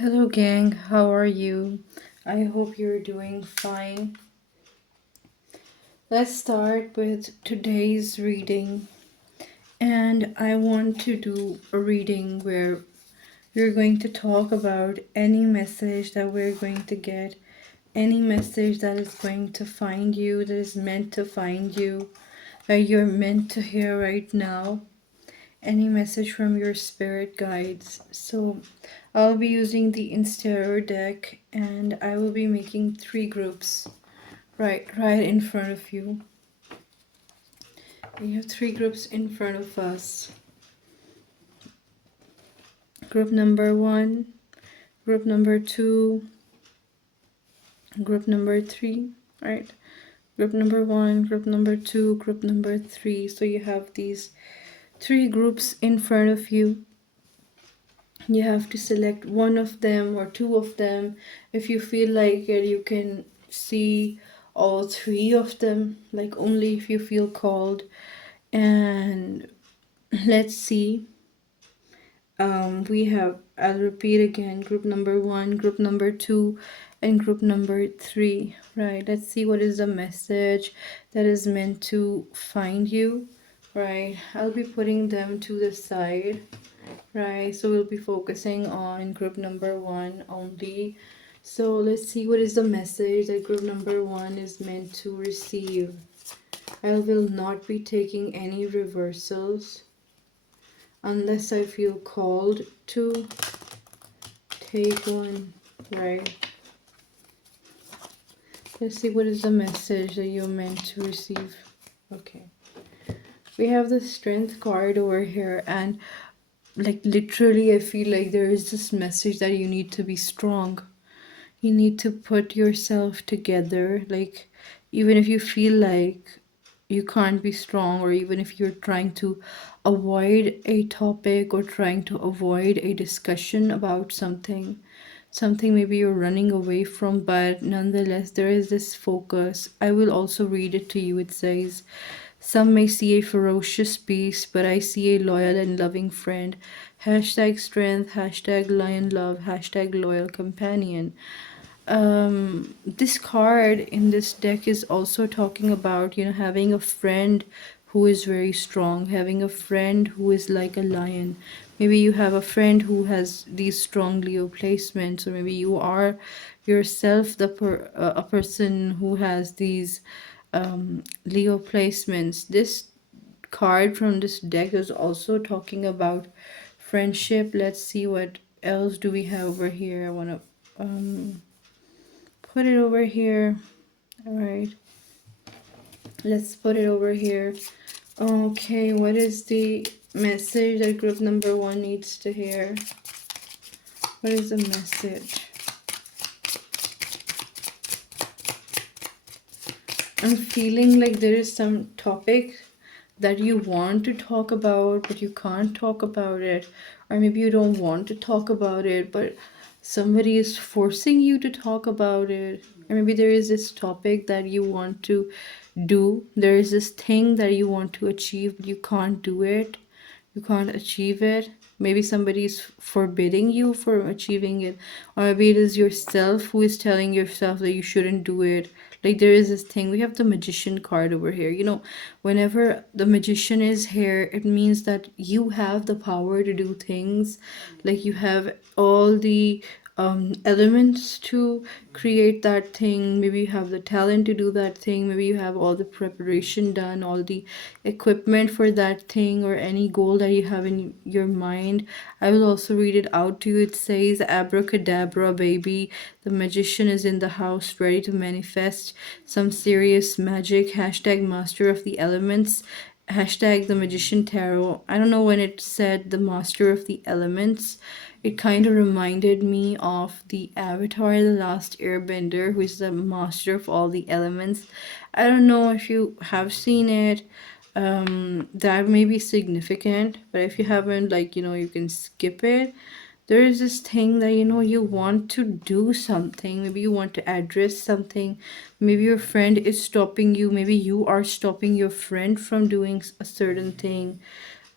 Hello, gang. How are you? I hope you're doing fine. Let's start with today's reading. And I want to do a reading where we're going to talk about any message that we're going to get, any message that is going to find you, that is meant to find you, that you're meant to hear right now. Any message from your spirit guides. So I'll be using the Insteror deck and I will be making 3 groups right in front of you. We have 3 groups in front of us. Group number 1, group number 2, group number 3, right? Group number 1, group number 2, group number 3. So you have these 3 groups in front of you. You have to select one of them or 2 of them. If you feel like it, you can see all 3 of them, like only if you feel called. And let's see. We have, I'll repeat again, group number 1, group number 2, and group number 3. Right, let's see what is the message that is meant to find you. Right, I'll be putting them to the side. Right, so we'll be focusing on group number 1 only. So let's see what is the message that group number 1 is meant to receive. I will not be taking any reversals unless I feel called to take one. Right, let's see what is the message that you're meant to receive. Okay, we have the Strength card over here, and like literally I feel like there is this message that you need to be strong. You need to put yourself together. Like, even if you feel like you can't be strong, or even if you're trying to avoid a topic or trying to avoid a discussion about something maybe you're running away from, but nonetheless there is this focus. I will also read it to you. It says, some may see a ferocious beast, but I see a loyal and loving friend. Hashtag strength, hashtag lion love, hashtag loyal companion. This card in this deck is also talking about, having a friend who is very strong, having a friend who is like a lion. Maybe you have a friend who has these strong Leo placements, or maybe you are yourself a person who has these Leo placements. This card from this deck is also talking about friendship. Let's see what else do we have over here. I want to put it over here. All right, let's put it over here. Okay, what is the message that group number 1 needs to hear? What is the message? I'm feeling like there is some topic that you want to talk about but you can't talk about it, or maybe you don't want to talk about it but somebody is forcing you to talk about it. Or maybe there is this topic that you want to do, there is this thing that you want to achieve but you can't do it, you can't achieve it. Maybe somebody is forbidding you from achieving it, or maybe it is yourself who is telling yourself that you shouldn't do it. Like, there is this thing. We have the Magician card over here. Whenever the Magician is here, it means that you have the power to do things. Like, you have all the elements to create that thing. Maybe you have the talent to do that thing. Maybe you have all the preparation done, all the equipment for that thing, or any goal that you have in your mind. I will also read it out to you. It says, abracadabra, baby. The magician is in the house, ready to manifest some serious magic. Hashtag master of the elements. Hashtag the magician tarot. I don't know when it said the master of the elements. It kind of reminded me of the Avatar, the Last Airbender, who is the master of all the elements. I don't know if you have seen it. That may be significant, but if you haven't, you can skip it. There is this thing that you want to do something. Maybe you want to address something. Maybe your friend is stopping you. Maybe you are stopping your friend from doing a certain thing.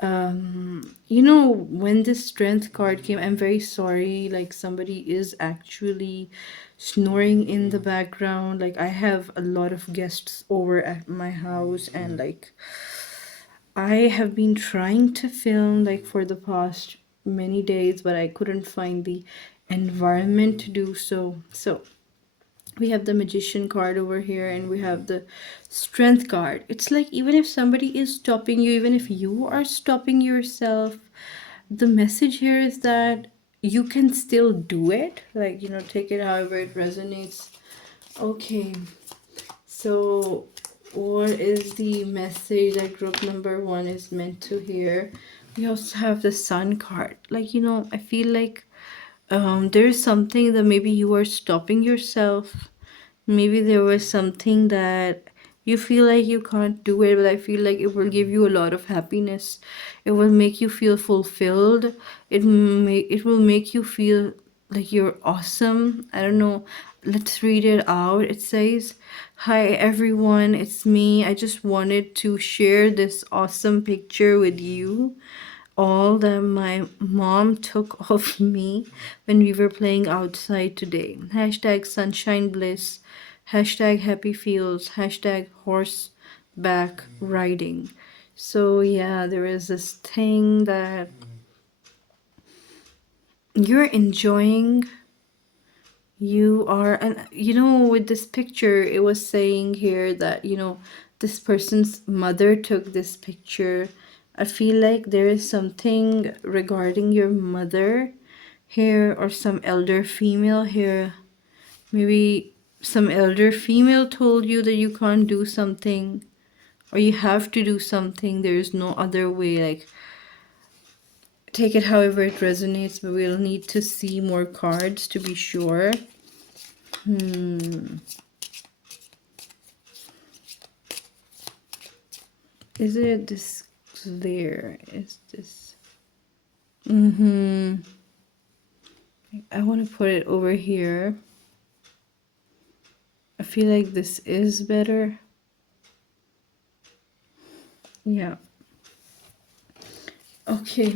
When this strength card came, I'm very sorry, like somebody is actually snoring in the background. Like I have a lot of guests over at my house, and like I have been trying to film like for the past many days, but I couldn't find the environment to do so. So we have the magician card over here, and we have the strength card. It's like even if somebody is stopping you, even if you are stopping yourself, the message here is that you can still do it. Like, take it however it resonates. Okay, so what is the message that group number one is meant to hear? We also have the sun card. Like, I feel like there is something that maybe you are stopping yourself. Maybe there was something that you feel like you can't do it, but I feel like it will give you a lot of happiness. It will make you feel fulfilled. It will make you feel like you're awesome. I don't know. Let's read it out. It says, "Hi everyone, it's me. I just wanted to share this awesome picture with you all that my mom took of me when we were playing outside today. Hashtag sunshine bliss. Hashtag happy feels. Hashtag horseback riding." So yeah, there is this thing that you're enjoying. You are, and with this picture, it was saying here that, this person's mother took this picture. I feel like there is something regarding your mother here, or some elder female here. Maybe some elder female told you that you can't do something, or you have to do something. There is no other way. Like, take it however it resonates, but we'll need to see more cards to be sure. Is it this clear? Is this? I want to put it over here. I feel like this is better. Yeah. Okay.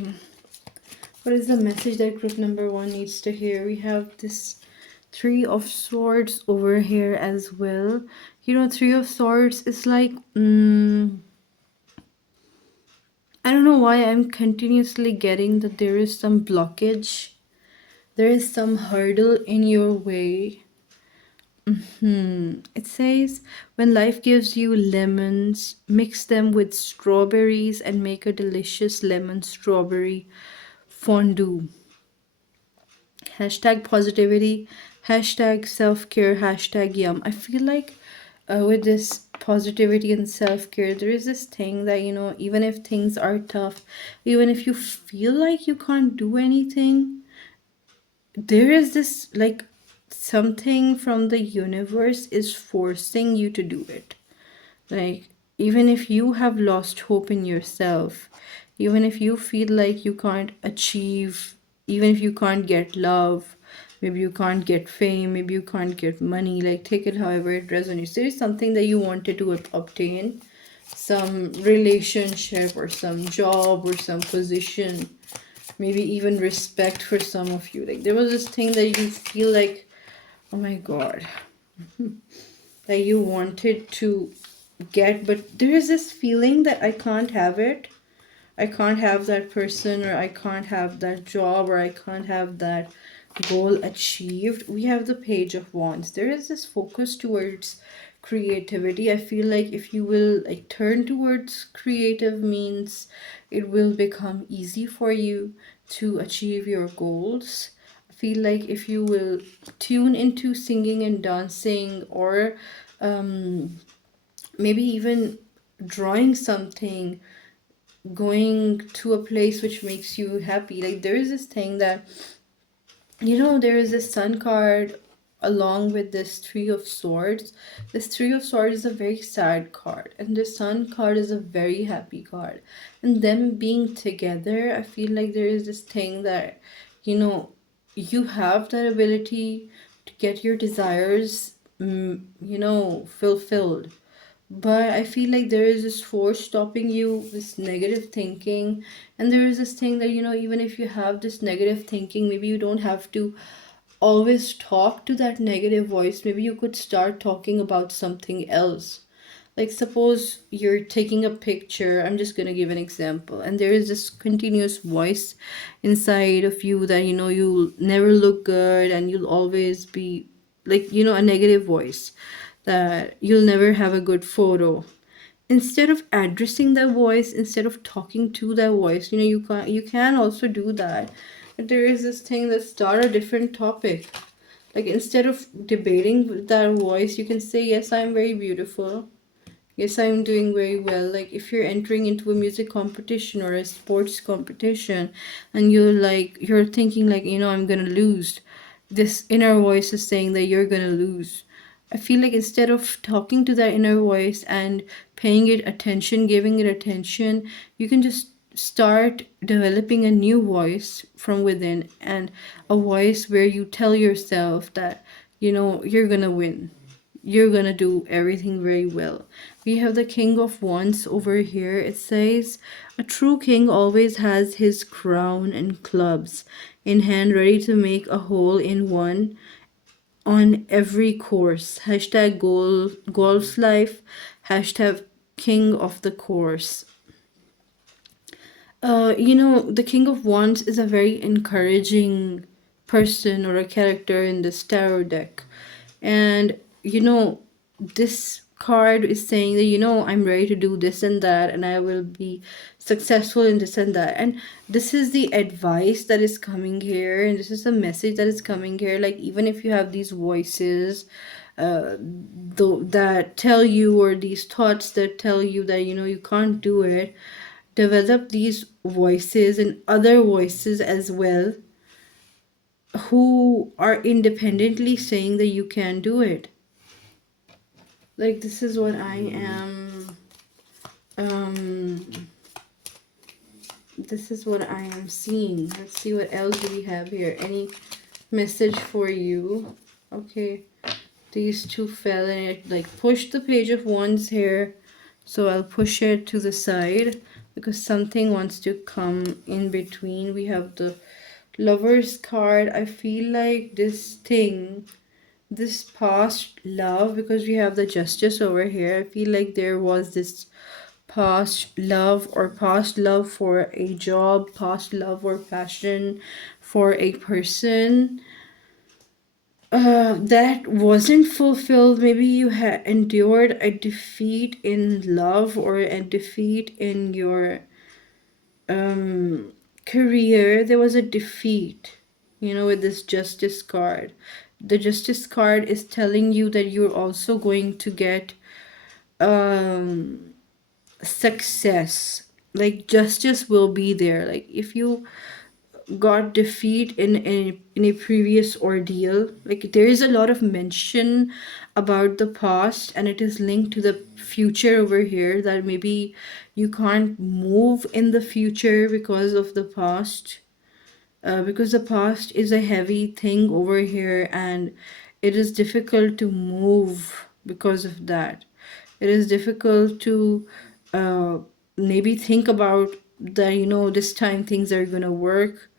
What is the message that group number one needs to hear? We have this Three of Swords over here as well. Three of Swords is like, I don't know why I'm continuously getting that there is some blockage. There is some hurdle in your way. It says, when life gives you lemons, mix them with strawberries and make a delicious lemon strawberry fondue. Hashtag positivity, hashtag self-care, hashtag yum. I feel like with this positivity and self-care, there is this thing that, even if things are tough, even if you feel like you can't do anything, there is this like something from the universe is forcing you to do it. Like, even if you have lost hope in yourself, even if you feel like you can't achieve, even if you can't get love, maybe you can't get fame, maybe you can't get money, like, take it however it resonates. There is something that you wanted to obtain, some relationship or some job or some position, maybe even respect for some of you. Like, there was this thing that you feel like, oh my god, that you wanted to get, but there is this feeling that I can't have it. I can't have that person, or I can't have that job, or I can't have that goal achieved. We have the Page of Wands. There is this focus towards creativity. I feel like if you will like turn towards creative means, it will become easy for you to achieve your goals. I feel like if you will tune into singing and dancing, or maybe even drawing something, going to a place which makes you happy. Like, there is this thing that, there is this sun card along with this Three of Swords. This Three of Swords is a very sad card, and the sun card is a very happy card. And them being together, I feel like there is this thing that, you have that ability to get your desires, fulfilled. but I feel like there is this force stopping you, this negative thinking. And there is this thing that, even if you have this negative thinking, maybe you don't have to always talk to that negative voice. Maybe you could start talking about something else. Like, suppose you're taking a picture, I'm just going to give an example, and there is this continuous voice inside of you that, you'll never look good, and you'll always be like, a negative voice that you'll never have a good photo. Instead of addressing that voice, instead of talking to that voice, you can also do that. But there is this thing that start a different topic. Like, instead of debating with that voice, you can say, yes, I'm very beautiful. Yes, I'm doing very well. Like, if you're entering into a music competition or a sports competition, and you're thinking like, I'm gonna lose. This inner voice is saying that you're gonna lose. I feel like instead of talking to that inner voice and paying it attention, giving it attention, you can just start developing a new voice from within, and a voice where you tell yourself that, you're gonna win, you're gonna do everything very well. We have the King of Wands over here. It says, a true king always has his crown and clubs in hand, ready to make a hole in one on every course. Hashtag golf life. Hashtag king of the course. The King of Wands is a very encouraging person or a character in this tarot deck. And, this card is saying that, I'm ready to do this and that, and I will be successful in this and that. And this is the advice that is coming here, and this is the message that is coming here. Like, even if you have these voices, that tell you, or these thoughts that tell you that, you can't do it, develop these voices and other voices as well, who are independently saying that you can do it. Like, this is what I am um this is what I am seeing. Let's see what else do we have here. Any message for you? Okay, these two fell, and it like pushed the Page of Wands here, so I'll push it to the side because something wants to come in between. We have the Lover's card. I feel like this past love, because we have the Justice over here, I feel like there was this past love, or past love for a job, past love or passion for a person, that wasn't fulfilled. Maybe you had endured a defeat in love, or a defeat in your career. There was a defeat, with this Justice card. The Justice card is telling you that you're also going to get success. Like, justice will be there. Like, if you got defeat in a previous ordeal, like, there is a lot of mention about the past, and it is linked to the future over here, that maybe you can't move in the future because of the past, because the past is a heavy thing over here, and it is difficult to move because of that. It is difficult to uh, maybe think about that, this time things are gonna work,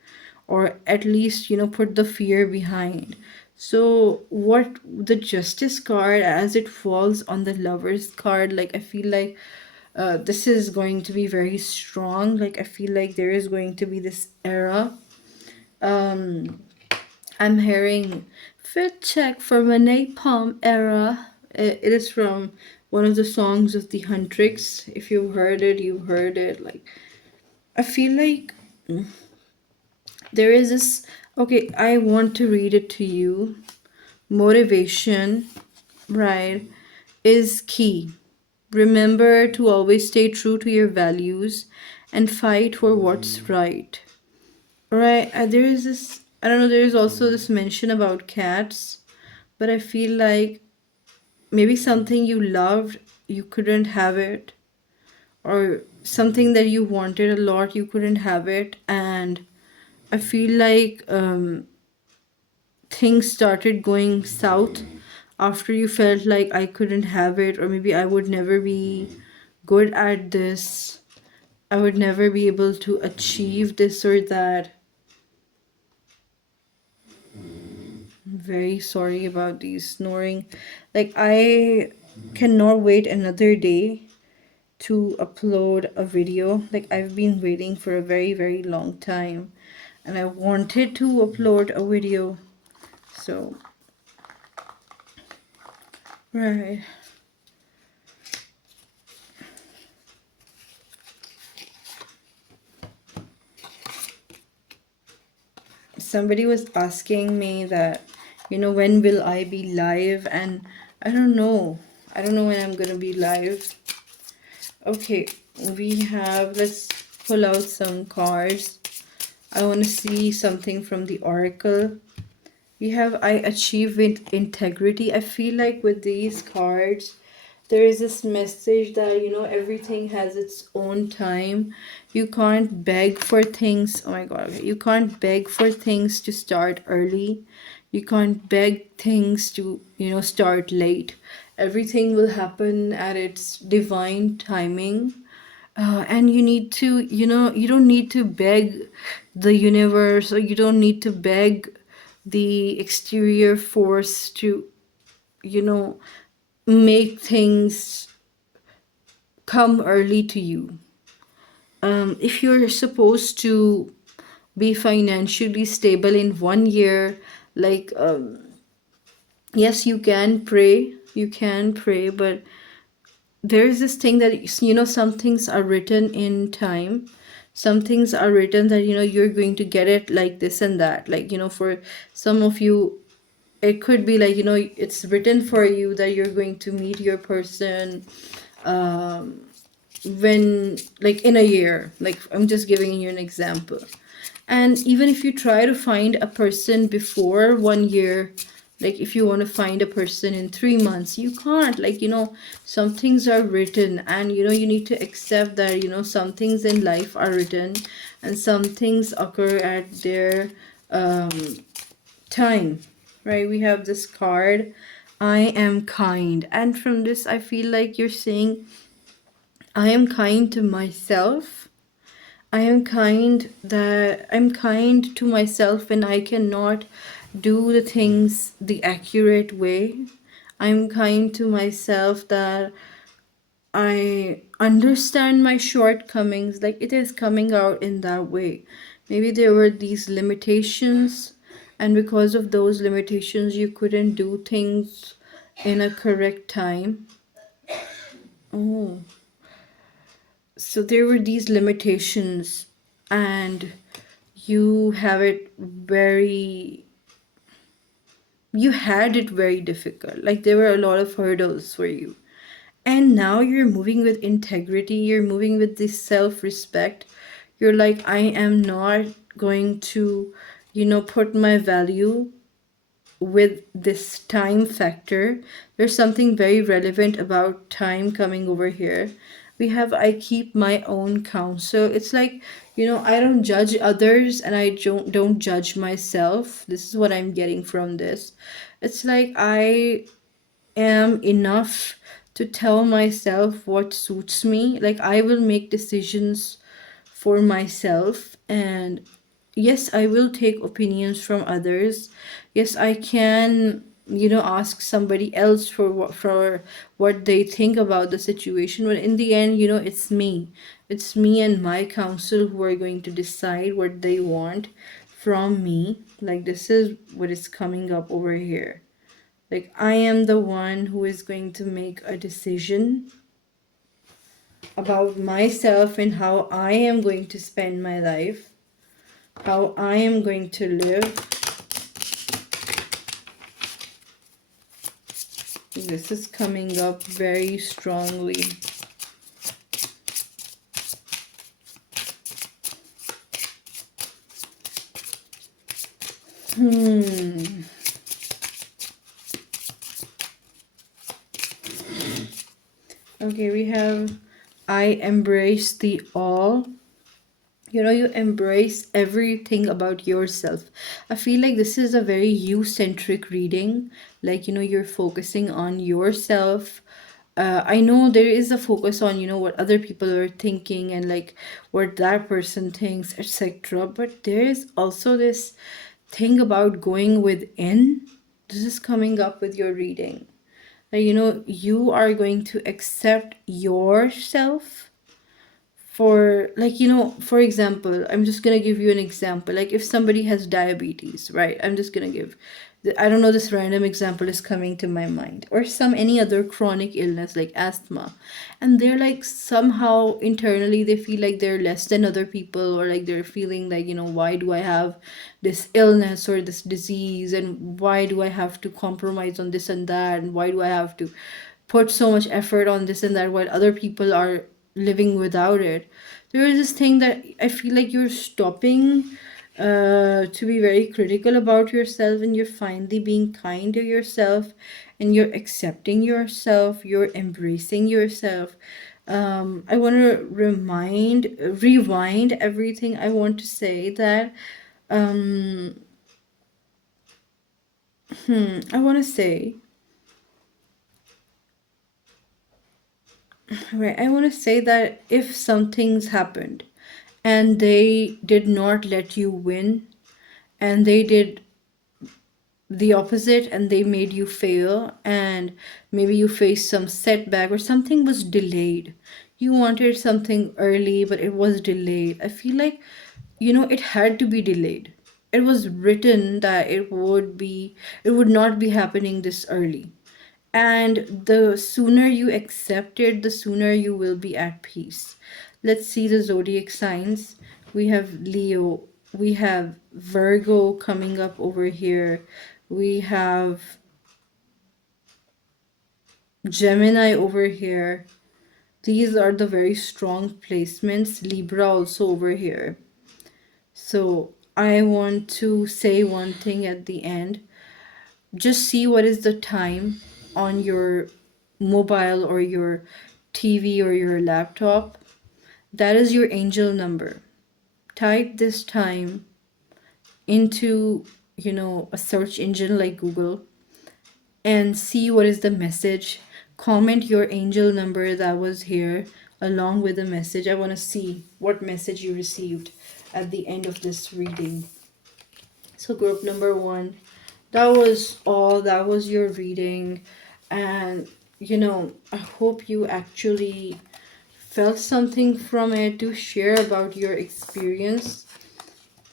or at least, put the fear behind. So, what the Justice card, as it falls on the Lovers card, like, I feel like this is going to be very strong. Like, I feel like there is going to be this era. I'm hearing fit check from a napalm era. It is from one of the songs of the Huntrix. If you've heard it, you've heard it. Like, I feel like there is this. Okay, I want to read it to you. Motivation, right, is key. Remember to always stay true to your values and fight for what's right. Right, there is this, I don't know, there is also this mention about cats, but I feel like maybe something you loved, you couldn't have it, or something that you wanted a lot, you couldn't have it, and I feel like things started going south after you felt like I couldn't have it, or maybe I would never be good at this, I would never be able to achieve this or that. I'm very sorry about these snoring. Like, I cannot wait another day to upload a video. Like, I've been waiting for a very, very long time, and I wanted to upload a video. So, right. Somebody was asking me that, when will I be live? And I don't know. I don't know when I'm gonna be live. Okay, let's pull out some cards. I want to see something from the oracle. We have I achieve with integrity. I feel like with these cards, there is this message that, everything has its own time. You can't beg for things. Oh my god, okay. You can't beg for things to start early. You can't beg things to, start late. Everything will happen at its divine timing. And you need to, you don't need to beg the universe, or you don't need to beg the exterior force to, you know, make things come early to you. If you're supposed to be financially stable in 1 year, like, yes, you can pray, but there is this thing that, some things are written in time. Some things are written that, you're going to get it like this and that. Like, for some of you, it could be like, it's written for you that you're going to meet your person, um when, like, in a year. Like, I'm just giving you an example. And even if you try to find a person before 1 year, like if you want to find a person in 3 months, you can't. Like, some things are written, and, you need to accept that, some things in life are written, and some things occur at their um time, right? We have this card, I am kind. And from this, I feel like you're saying, I am kind to myself. I'm kind to myself when I cannot do the things the accurate way. I'm kind to myself that I understand my shortcomings. Like, it is coming out in that way. Maybe there were these limitations, and because of those limitations, you couldn't do things in a correct time. Oh, so there were these limitations, and you have it very you had it very difficult. Like, there were a lot of hurdles for you, and now you're moving with integrity. You're moving with this self-respect. You're like, I am not going to, put my value with this time factor. There's something very relevant about time coming over here. We have, I keep my own counsel. It's like, I don't judge others, and I don't judge myself. This is what I'm getting from this. It's like, I am enough to tell myself what suits me. Like, I will make decisions for myself, and yes, I will take opinions from others. Yes, I can, ask somebody else for what they think about the situation, but in the end, it's me and my counsel who are going to decide what they want from me. Like, this is what is coming up over here. Like, I am the one who is going to make a decision about myself and how I am going to spend my life, how I am going to live. This is coming up very strongly. Okay, we have, I embrace the all. You embrace everything about yourself. I feel like this is a very you-centric reading. Like, you're focusing on yourself. I know there is a focus on, what other people are thinking and like what that person thinks, etc. But there is also this thing about going within. This is coming up with your reading. That, you are going to accept yourself for, like, for example, I'm just gonna give you an example. Like, if somebody has diabetes, right? I'm just gonna give I don't know, this random example is coming to my mind, or some any other chronic illness like asthma, and they're like somehow internally they feel like they're less than other people, or like they're feeling like, why do I have this illness or this disease, and why do I have to compromise on this and that, and why do I have to put so much effort on this and that while other people are living without it. There is this thing that I feel like you're stopping to be very critical about yourself, and you're finally being kind to yourself, and you're accepting yourself, you're embracing yourself. I want to rewind everything. I want to say that um, I want to say, right, I want to say that if some things happened and they did not let you win, and they did the opposite and they made you fail, and maybe you faced some setback or something was delayed, you wanted something early but it was delayed. I feel like, it had to be delayed. It was written that it would not be happening this early, and the sooner you accept it, the sooner you will be at peace. Let's see the zodiac signs. We have Leo, we have Virgo coming up over here, we have Gemini over here. These are the very strong placements. Libra also over here. So I want to say one thing at the end. Just see what is the time on your mobile or your TV or your laptop. That is your angel number. Type this time into, a search engine like Google, and see what is the message. Comment your angel number that was here along with the message. I want to see what message you received at the end of this reading. So group number 1, that was all. That was your reading. And I hope you actually felt something from it. To share about your experience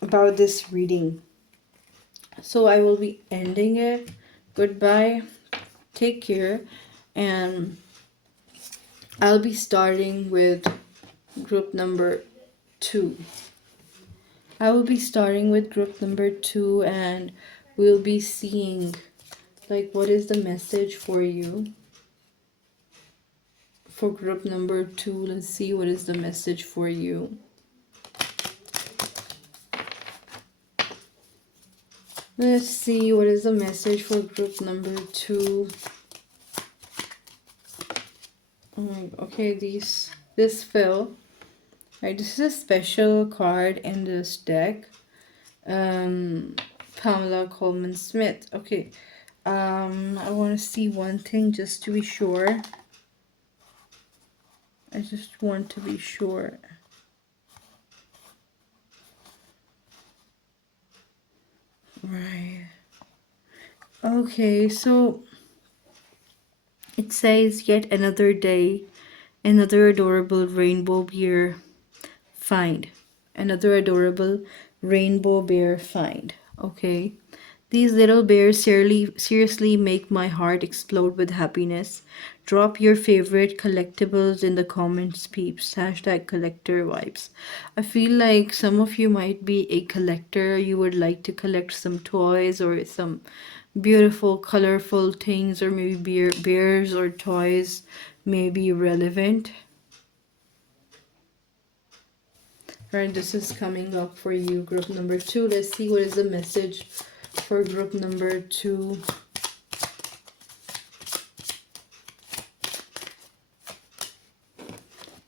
about this reading. So I will be ending it. Goodbye, take care, and I'll be starting with group number 2. I will be starting with group number 2, and we'll be seeing like what is the message for you for group number 2. Let's see what is the message for you. Let's see what is the message for group number 2. Okay, this fell. Right, this is a special card in this deck. Pamela Coleman Smith. Okay. I want to see one thing just to be sure. I just want to be sure. Right. Okay, so it says yet another day, another adorable rainbow bear find. Another adorable rainbow bear find. Okay. These little bears seriously make my heart explode with happiness. Drop your favorite collectibles in the comments, peeps. Hashtag collector vibes. I feel like some of you might be a collector. You would like to collect some toys or some beautiful, colorful things, or maybe bears or toys may be relevant. Right, this is coming up for you, group number 2. Let's see what is the message for group number 2.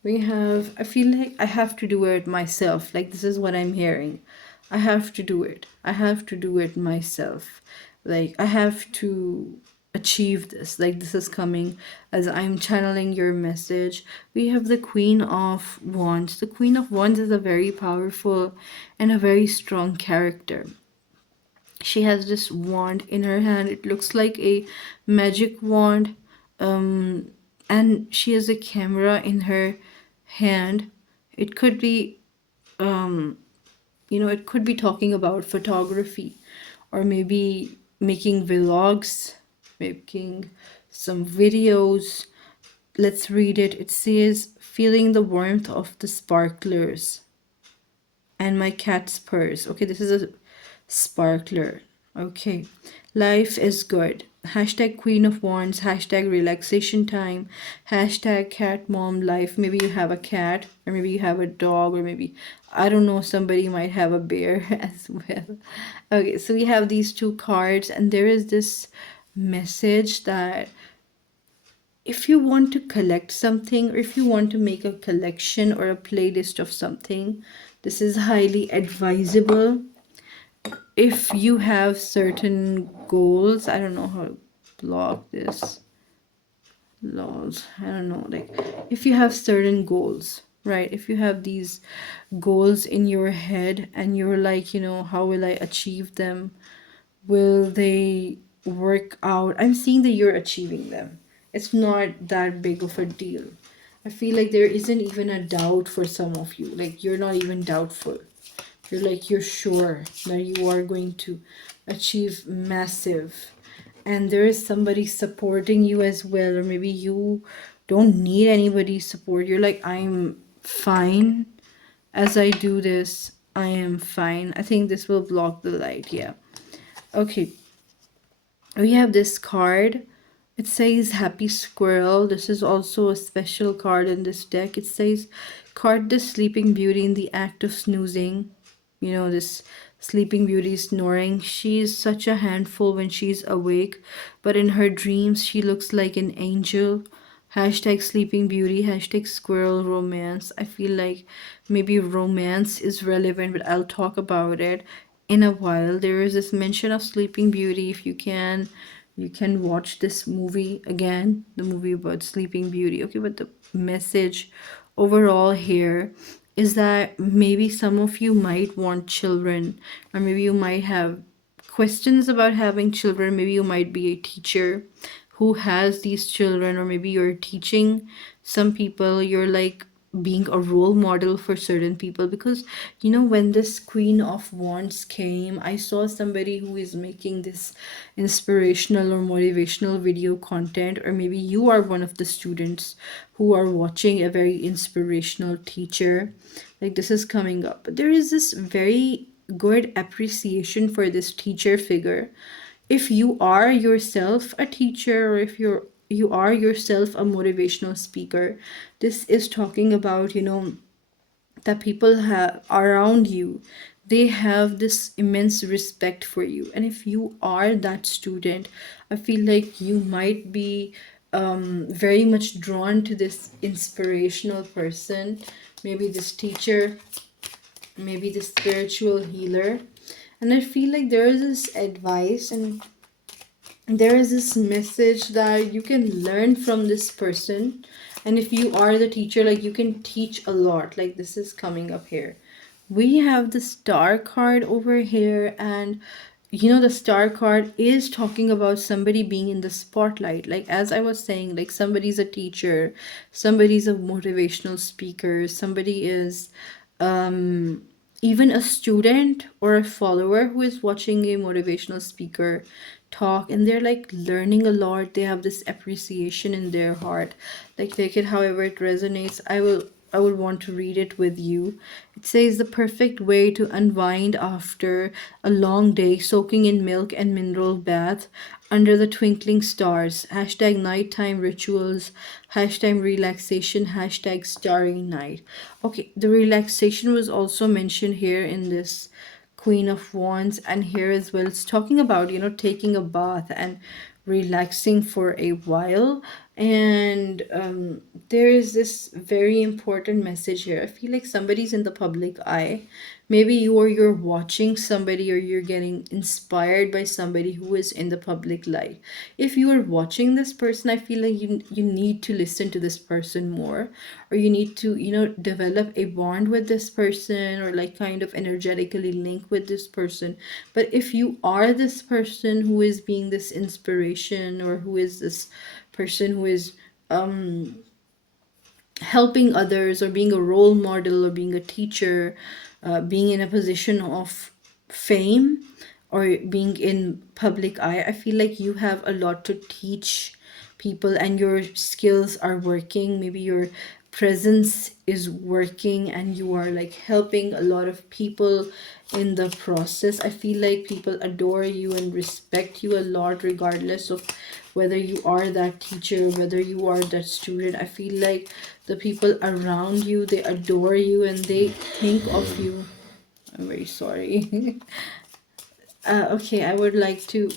We have, I feel like I have to do it myself. Like, this is what I'm hearing. I have to do it. I have to do it myself. Like, I have to achieve this. Like, this is coming as I'm channeling your message. We have the Queen of Wands. The Queen of Wands is a very powerful and a very strong character. She has this wand in her hand. It looks like a magic wand. Um, and she has a camera in her hand. It could be, it could be talking about photography, or maybe making vlogs, making some videos. Let's read it. It says, feeling the warmth of the sparklers and my cat's purrs. Okay, this is a sparkler. Okay, life is good. Hashtag Queen of Wands, hashtag relaxation time, hashtag cat mom life. Maybe you have a cat, or maybe you have a dog, or maybe, I don't know, somebody might have a bear as well. Okay, so we have these two cards, and there is this message that if you want to collect something, or if you want to make a collection or a playlist of something, this is highly advisable. If you have certain goals, I don't know how to block this laws, I don't know, like, if you have certain goals, right? If you have these goals in your head and you're like, how will I achieve them? Will they work out? I'm seeing that you're achieving them. It's not that big of a deal. I feel like there isn't even a doubt for some of you. Like, you're not even doubtful. You're like, you're sure that you are going to achieve massive. And there is somebody supporting you as well. Or maybe you don't need anybody's support. You're like, I'm fine as I do this. I am fine. I think this will block the light. Yeah. Okay, we have this card. It says Happy Squirrel. This is also a special card in this deck. It says, card the Sleeping Beauty in the act of snoozing. This Sleeping Beauty snoring. She is such a handful when she's awake, but in her dreams, she looks like an angel. Hashtag Sleeping Beauty, hashtag Squirrel Romance. I feel like maybe romance is relevant, but I'll talk about it in a while. There is this mention of Sleeping Beauty. If you can watch this movie again, the movie about Sleeping Beauty. Okay, but the message overall here is that maybe some of you might want children, or maybe you might have questions about having children. Maybe you might be a teacher who has these children, or maybe you're teaching some people. You're like being a role model for certain people, because when this Queen of Wands came, I saw somebody who is making this inspirational or motivational video content, or maybe you are one of the students who are watching a very inspirational teacher. Like, this is coming up, but there is this very good appreciation for this teacher figure. If you are yourself a teacher, or if you are yourself a motivational speaker, this is talking about, that people have around you, they have this immense respect for you. And if you are that student, I feel like you might be very much drawn to this inspirational person, maybe this teacher, maybe the spiritual healer. And I feel like there is this advice, and there is this message that you can learn from this person. And if you are the teacher, like, you can teach a lot. Like, this is coming up here. We have the Star card over here, and the Star card is talking about somebody being in the spotlight. Like, as I was saying, like, somebody's a teacher, somebody's a motivational speaker, somebody is even a student or a follower who is watching a motivational speaker talk, and they're like learning a lot. They have this appreciation in their heart. Like, take it however it resonates. I would want to read it with you. It says, the perfect way to unwind after a long day, soaking in milk and mineral bath under the twinkling stars. Hashtag nighttime rituals, hashtag relaxation, hashtag starry night. Okay, the relaxation was also mentioned here in this Queen of Wands, and here as well it's talking about, taking a bath and relaxing for a while. And there is this very important message here. I feel like somebody's in the public eye. Maybe you're watching somebody, or you're getting inspired by somebody who is in the public light. If you are watching this person, I feel like you need to listen to this person more, or you need to, develop a bond with this person, or like kind of energetically link with this person. But if you are this person who is being this inspiration, or who is this person who is helping others, or being a role model, or being a teacher, being in a position of fame, or being in public eye, I feel like you have a lot to teach people, and your skills are working. Maybe your presence is working, and you are like helping a lot of people in the process. I feel like people adore you and respect you a lot, regardless of whether you are that teacher, whether you are that student. I feel like the people around you, they adore you, and they think of you. I'm very sorry. Okay, I would like to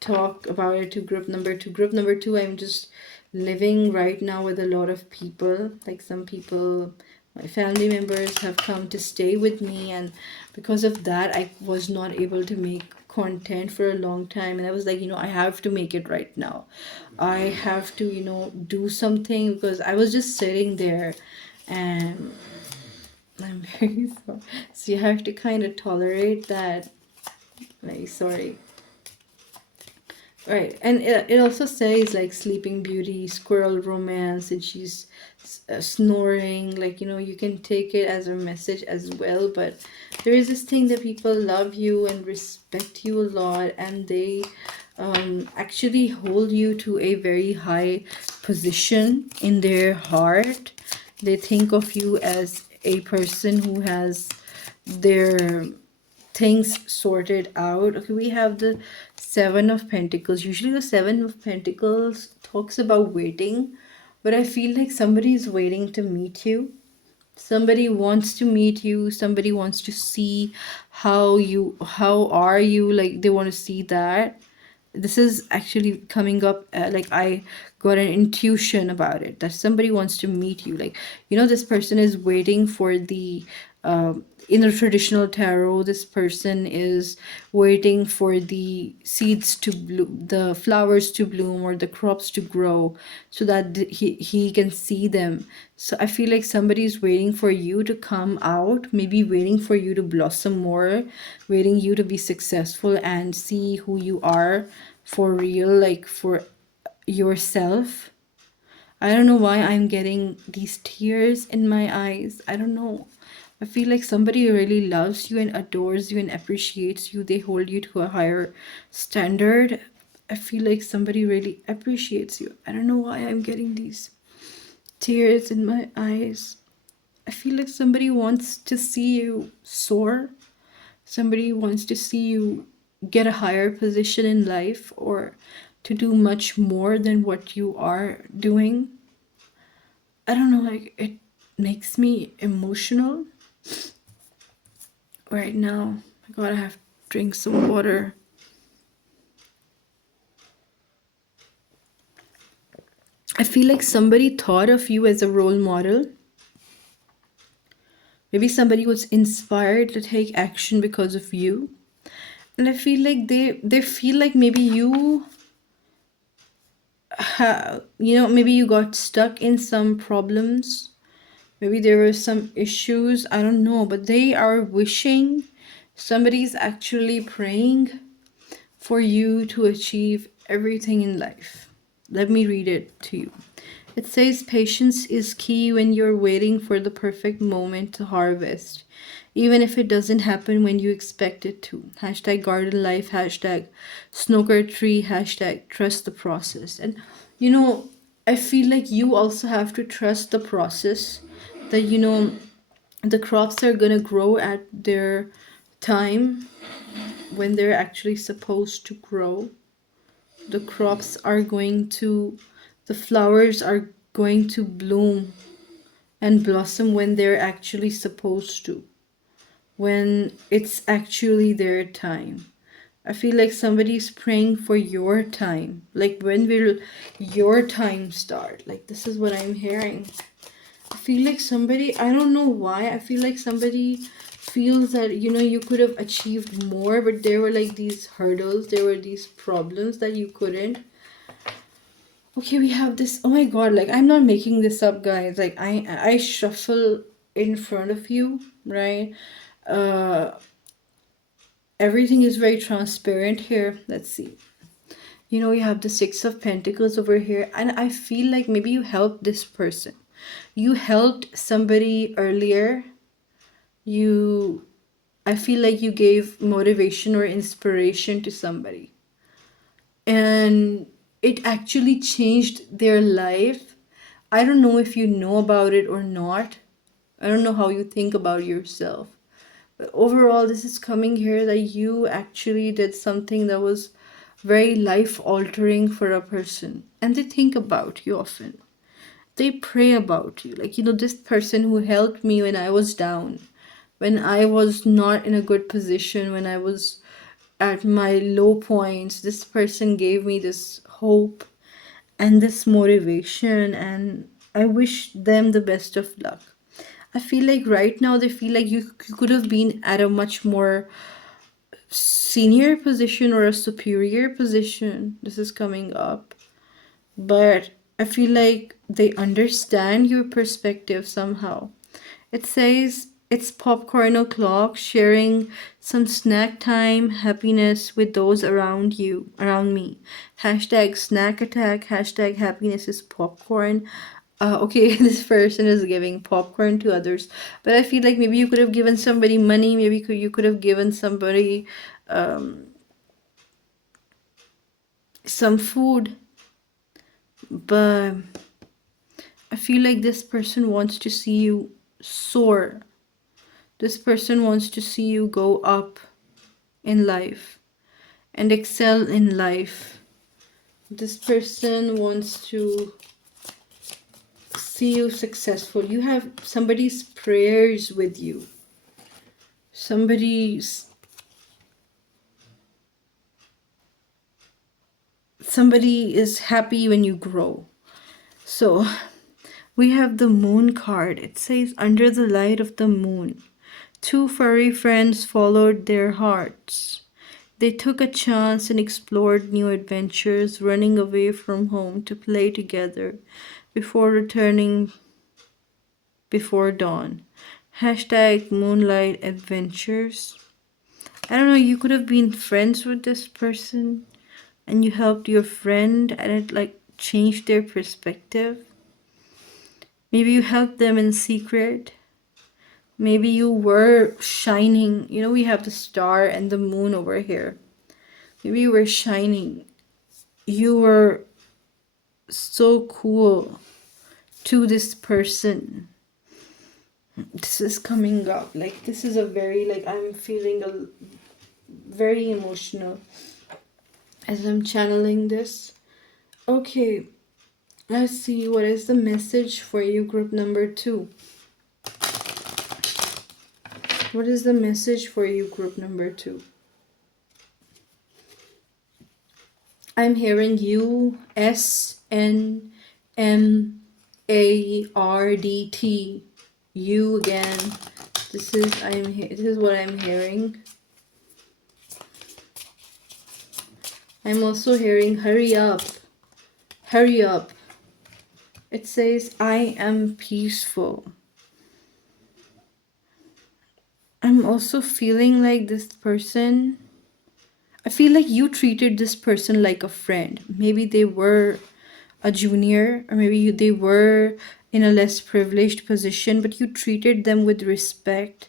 talk about it to group number two. Group number two, I'm just living right now with a lot of people. Like some people, my family members have come to stay with me, and because of that, I was not able to make content for a long time. And I was like, I have to make it right now. I have to, do something, because I was just sitting there, and I'm very sorry. So you have to kind of tolerate that. Very sorry. Right, and it also says like Sleeping Beauty, squirrel romance, and she's snoring. Like, you can take it as a message as well. But there is this thing that people love you and respect you a lot, and they actually hold you to a very high position in their heart. They think of you as a person who has their things sorted out. Okay, we have the Seven of Pentacles. Usually the Seven of Pentacles talks about waiting, but I feel like somebody is waiting to meet you. Somebody wants to meet you. Somebody wants to see how are you, like they want to see that. This is actually coming up, like I got an intuition about it, that somebody wants to meet you. Like, this person is waiting for the in the traditional tarot, this person is waiting for the seeds to bloom, the flowers to bloom, or the crops to grow, so that he can see them. So I feel like somebody is waiting for you to come out, maybe waiting for you to blossom more, waiting you to be successful and see who you are for real, like for yourself. I don't know why I'm getting these tears in my eyes. I don't know. I feel like somebody really loves you and adores you and appreciates you. They hold you to a higher standard. I feel like somebody really appreciates you. I don't know why I'm getting these tears in my eyes. I feel like somebody wants to see you soar. Somebody wants to see you get a higher position in life, or to do much more than what you are doing. I don't know, like it makes me emotional right now. I gotta have to drink some water. I feel like somebody thought of you as a role model. Maybe somebody was inspired to take action because of you. And I feel like they feel like maybe you maybe you got stuck in some problems. Maybe there were some issues. I don't know, but they are wishing, somebody's actually praying for you to achieve everything in life. Let me read it to you. It says, patience is key when you're waiting for the perfect moment to harvest, even if it doesn't happen when you expect it to. Hashtag garden life, hashtag snooker tree, hashtag trust the process. And I feel like you also have to trust the process, that the crops are gonna grow at their time, when they're actually supposed to grow. The crops are going to, the flowers are going to bloom and blossom when they're actually supposed to. when it's actually their time. I feel like somebody's praying for your time. Like, when will your time start? Like, this is what I'm hearing. I feel like somebody, I don't know why, I feel like somebody feels that, you could have achieved more, but there were like these hurdles, there were these problems that you couldn't. Okay, we have this. Oh my god, like, I'm not making this up, guys. Like, I shuffle in front of you, right? Uh Everything is very transparent here. Let's see. We have the Six of Pentacles over here, and I feel like maybe you helped this person. You helped somebody earlier. You I feel like you gave motivation or inspiration to somebody, and it actually changed their life. I don't know if you know about it or not. I don't know how you think about yourself. But overall, this is coming here that you actually did something that was very life altering for a person. And they think about you often. They pray about you. Like, this person who helped me when I was down, when I was not in a good position, when I was at my low points, this person gave me this hope and this motivation, and I wish them the best of luck. I feel like right now they feel like you could have been at a much more senior position or a superior position. This is coming up. But I feel like they understand your perspective somehow. It says it's popcorn o'clock, sharing some snack time, happiness with those around you, around me. Hashtag snack attack, hashtag happiness is popcorn. Okay, this person is giving popcorn to others, but I feel like maybe you could have given somebody money, maybe you could have given somebody some food, but I feel like this person wants to see you soar. This person wants to see you go up in life and excel in life. This person wants to see you successful. You have somebody's prayers with you. Somebody's somebody is happy when you grow. So we have the moon card. It says, under the light of the moon, two furry friends followed their hearts. They took a chance and explored new adventures, running away from home to play together before returning before dawn. Hashtag moonlight adventures. I don't know, you could have been friends with this person and you helped your friend and it like changed their perspective. Maybe you helped them in secret. Maybe you were shining. We have the star and the moon over here. Maybe you were shining. You were so cool to this person. This is coming up. Like, this is a very, like, I'm feeling very emotional as I'm channeling this. Okay, let's see what is the message for you, group number 2. What is the message for you, group number 2? I'm hearing USNMARDT. You again. This is what I'm hearing. I'm also hearing hurry up. Hurry up. It says I am peaceful. I'm also feeling like this person, I feel like you treated this person like a friend. Maybe they were a junior, or maybe they were in a less privileged position, but you treated them with respect.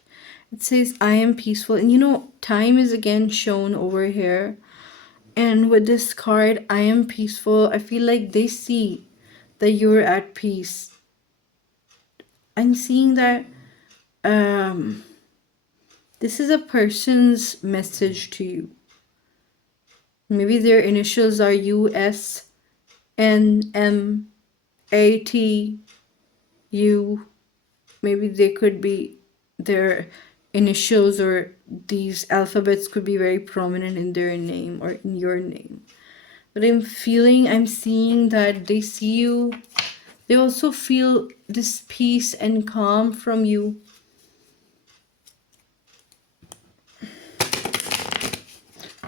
It says, I am peaceful. And time is again shown over here. And with this card, I am peaceful, I feel like they see that you're at peace. I'm seeing that this is a person's message to you. Maybe their initials are USNMATU. Maybe they could be their initials or these alphabets could be very prominent in their name or in your name. But I'm seeing that they see you. They also feel this peace and calm from you.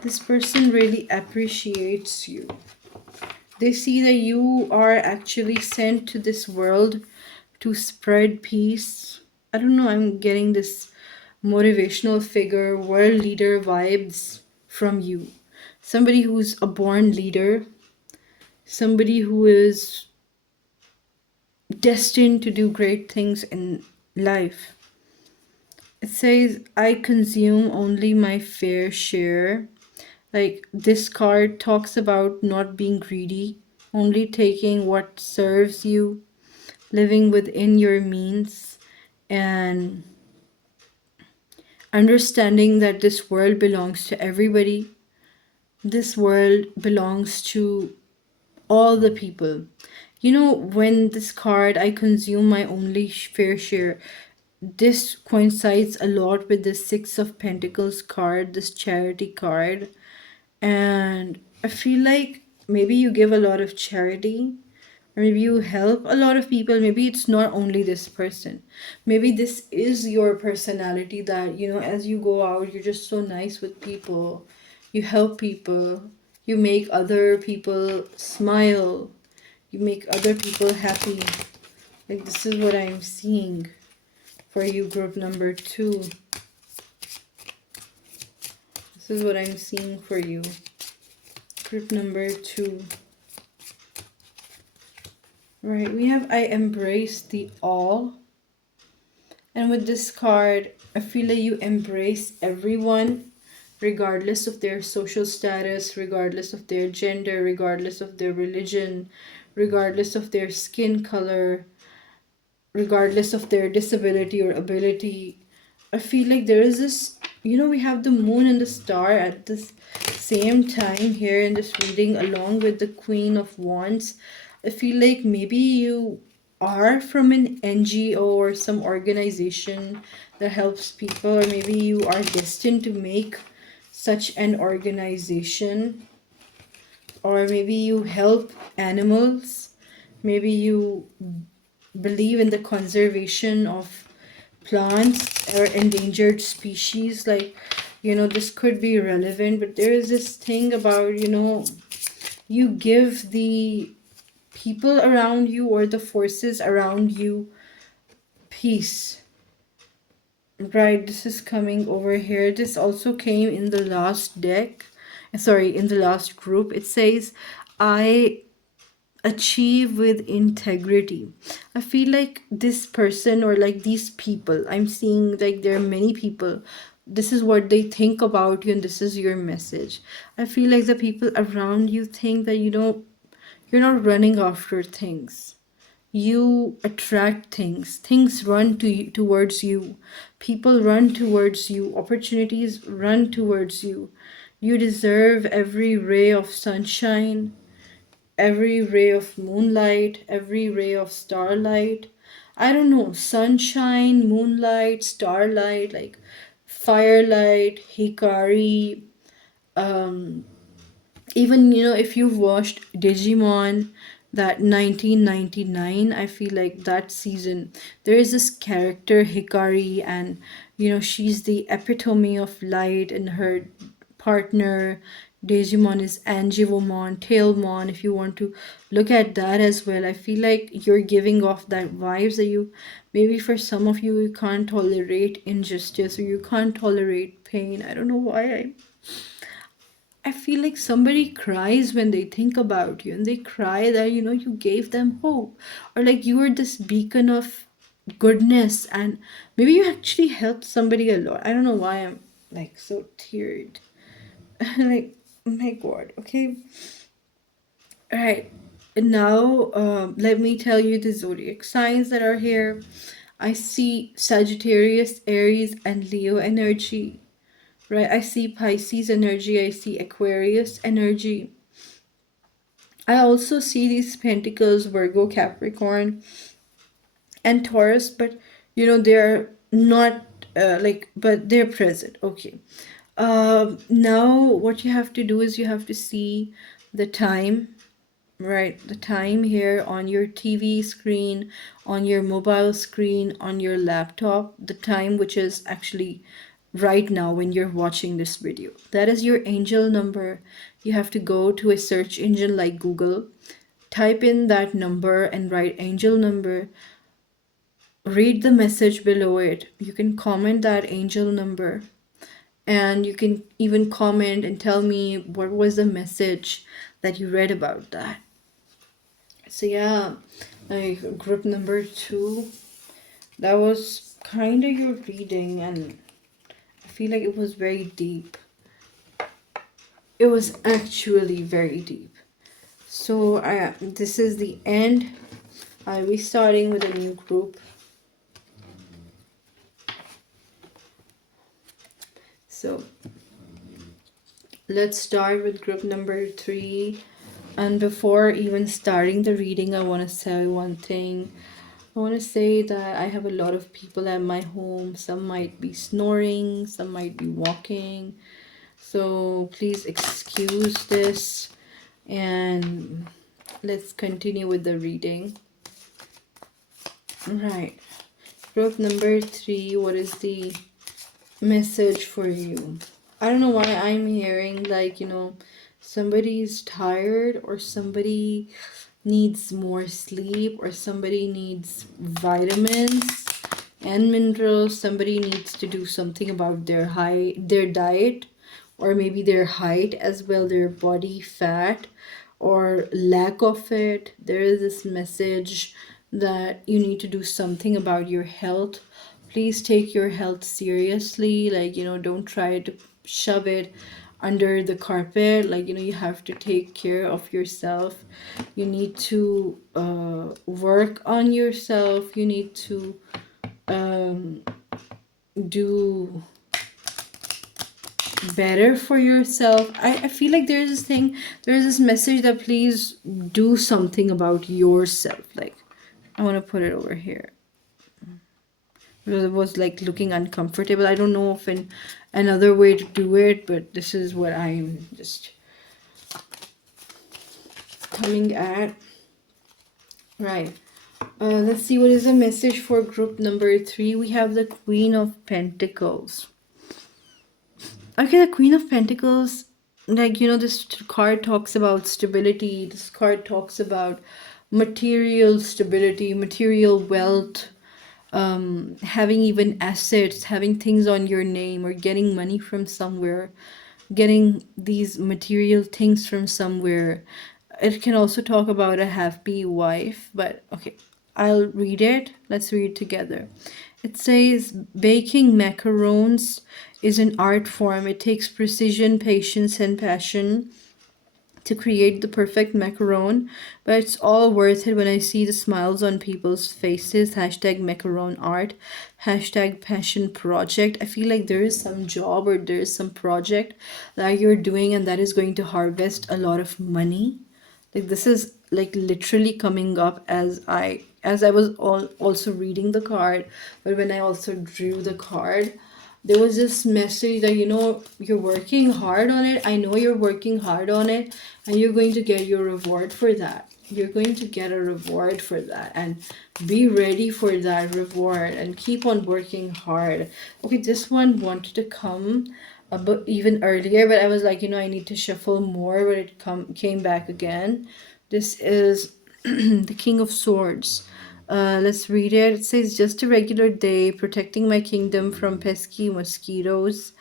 This person really appreciates you. They see that you are actually sent to this world to spread peace. I don't know, I'm getting this motivational figure, world leader vibes from you. Somebody who's a born leader, somebody who is destined to do great things in life. It says, I consume only my fair share. Like, this card talks about not being greedy, only taking what serves you, living within your means, and understanding that this world belongs to everybody. This world belongs to all the people. You know, when this card, I consume my only fair share, this coincides a lot with the Six of Pentacles card, this charity card. And I feel like maybe you give a lot of charity, or maybe you help a lot of people. Maybe it's not only this person. Maybe this is your personality that, you know, as you go out, you're just so nice with people. You help people. You make other people smile. You make other people happy. Like, this is what I'm seeing for you, group number 2. This is what I'm seeing for you, group number 2. Right, we have I embrace the all. And with this card, I feel like you embrace everyone, regardless of their social status, regardless of their gender, regardless of their religion, regardless of their skin color, regardless of their disability or ability. I feel like there is this, you know, we have the moon and the star at this same time here in this reading, along with the Queen of Wands. I feel like maybe you are from an NGO or some organization that helps people, or maybe you are destined to make such an organization, or maybe you help animals, maybe you believe in the conservation of plants or endangered species. Like, you know, this could be relevant, but there is this thing about, you know, you give the people around you or the forces around you peace. Right, this is coming over here. This also came in the last deck. Sorry, in the last group. It says, I achieve with integrity. I feel like this person, or like these people, I'm seeing like there are many people, this is what they think about you and this is your message. I feel like the people around you think that, you know, you're not running after things, you attract things run to you, towards you, people run towards you, opportunities run towards you. You deserve every ray of sunshine, every ray of moonlight, every ray of starlight. I don't know, sunshine, moonlight, starlight, like firelight, hikari. Um, Even, you know, if you've watched Digimon, that 1999, I feel like that season, there is this character Hikari, and you know, she's the epitome of light, and her partner Digimon is Angewomon, Tailmon. If you want to look at that as well, I feel like you're giving off that vibes that you, maybe for some of you, you can't tolerate injustice or you can't tolerate pain. I don't know why I feel like somebody cries when they think about you, and they cry that, you know, you gave them hope, or like you were this beacon of goodness, and maybe you actually helped somebody a lot. I don't know why I'm like so teared. Like, oh my god, okay. All right. Now, let me tell you the zodiac signs that are here. I see Sagittarius, Aries, and Leo energy. Right? I see Pisces energy. I see Aquarius energy. I also see these Pentacles, Virgo, Capricorn, and Taurus, but you know, they're not like, but they're present. Okay. Now what you have to do is you have to see the time, right? The time here on your TV screen, on your mobile screen, on your laptop, the time which is actually right now when you're watching this video. That is your angel number. You have to go to a search engine like Google, type in that number and write angel number. Read the message below it. You can comment that angel number, and you can even comment and tell me what was the message that you read about that. So yeah, like group number 2, that was kind of your reading, and I feel like it was very deep. It was actually very deep. So I this is the end. I'll be starting with a new group. So let's start with group number 3. And before even starting the reading, I want to say one thing. I want to say that I have a lot of people at my home. Some might be snoring, some might be walking. So please excuse this, and let's continue with the reading. Right. Group number 3, what is the message for you? I don't know why I'm hearing like, somebody is tired, or somebody needs more sleep, or somebody needs vitamins and minerals. Somebody needs to do something about their diet, or maybe their height as well, their body fat or lack of it. There is this message that you need to do something about your health. Please take your health seriously. Like, don't try to shove it under the carpet. Like, you have to take care of yourself. You need to work on yourself. You need to do better for yourself. I feel like there's this message that please do something about yourself. Like, I want to put it over here because it was like looking uncomfortable. I don't know if another way to do it, but this is what I'm just coming at. Right. Let's see what is the message for group number 3. We have the Queen of Pentacles. Okay, the Queen of Pentacles, like, this card talks about stability. This card talks about material stability, material wealth, having even assets, having things on your name, or getting money from somewhere, getting these material things from somewhere. It can also talk about a happy wife, but okay, I'll read it. Let's read together. It says, baking macarons is an art form. It takes precision, patience, and passion to create the perfect macaron, but it's all worth it when I see the smiles on people's faces. Hashtag macaron art, hashtag passion project. I feel like there is some job, or there is some project that you're doing, and that is going to harvest a lot of money. Like, this is like literally coming up as I was also reading the card, but when I also drew the card, there was this message that, you're working hard on it. I know you're working hard on it, and you're going to get your reward for that. You're going to get a reward for that, and be ready for that reward, and keep on working hard. Okay, this one wanted to come a bit even earlier, but I was like, I need to shuffle more, but it came back again. This is the King of Swords. Let's read it. It says, just a regular day, protecting my kingdom from pesky mosquitoes.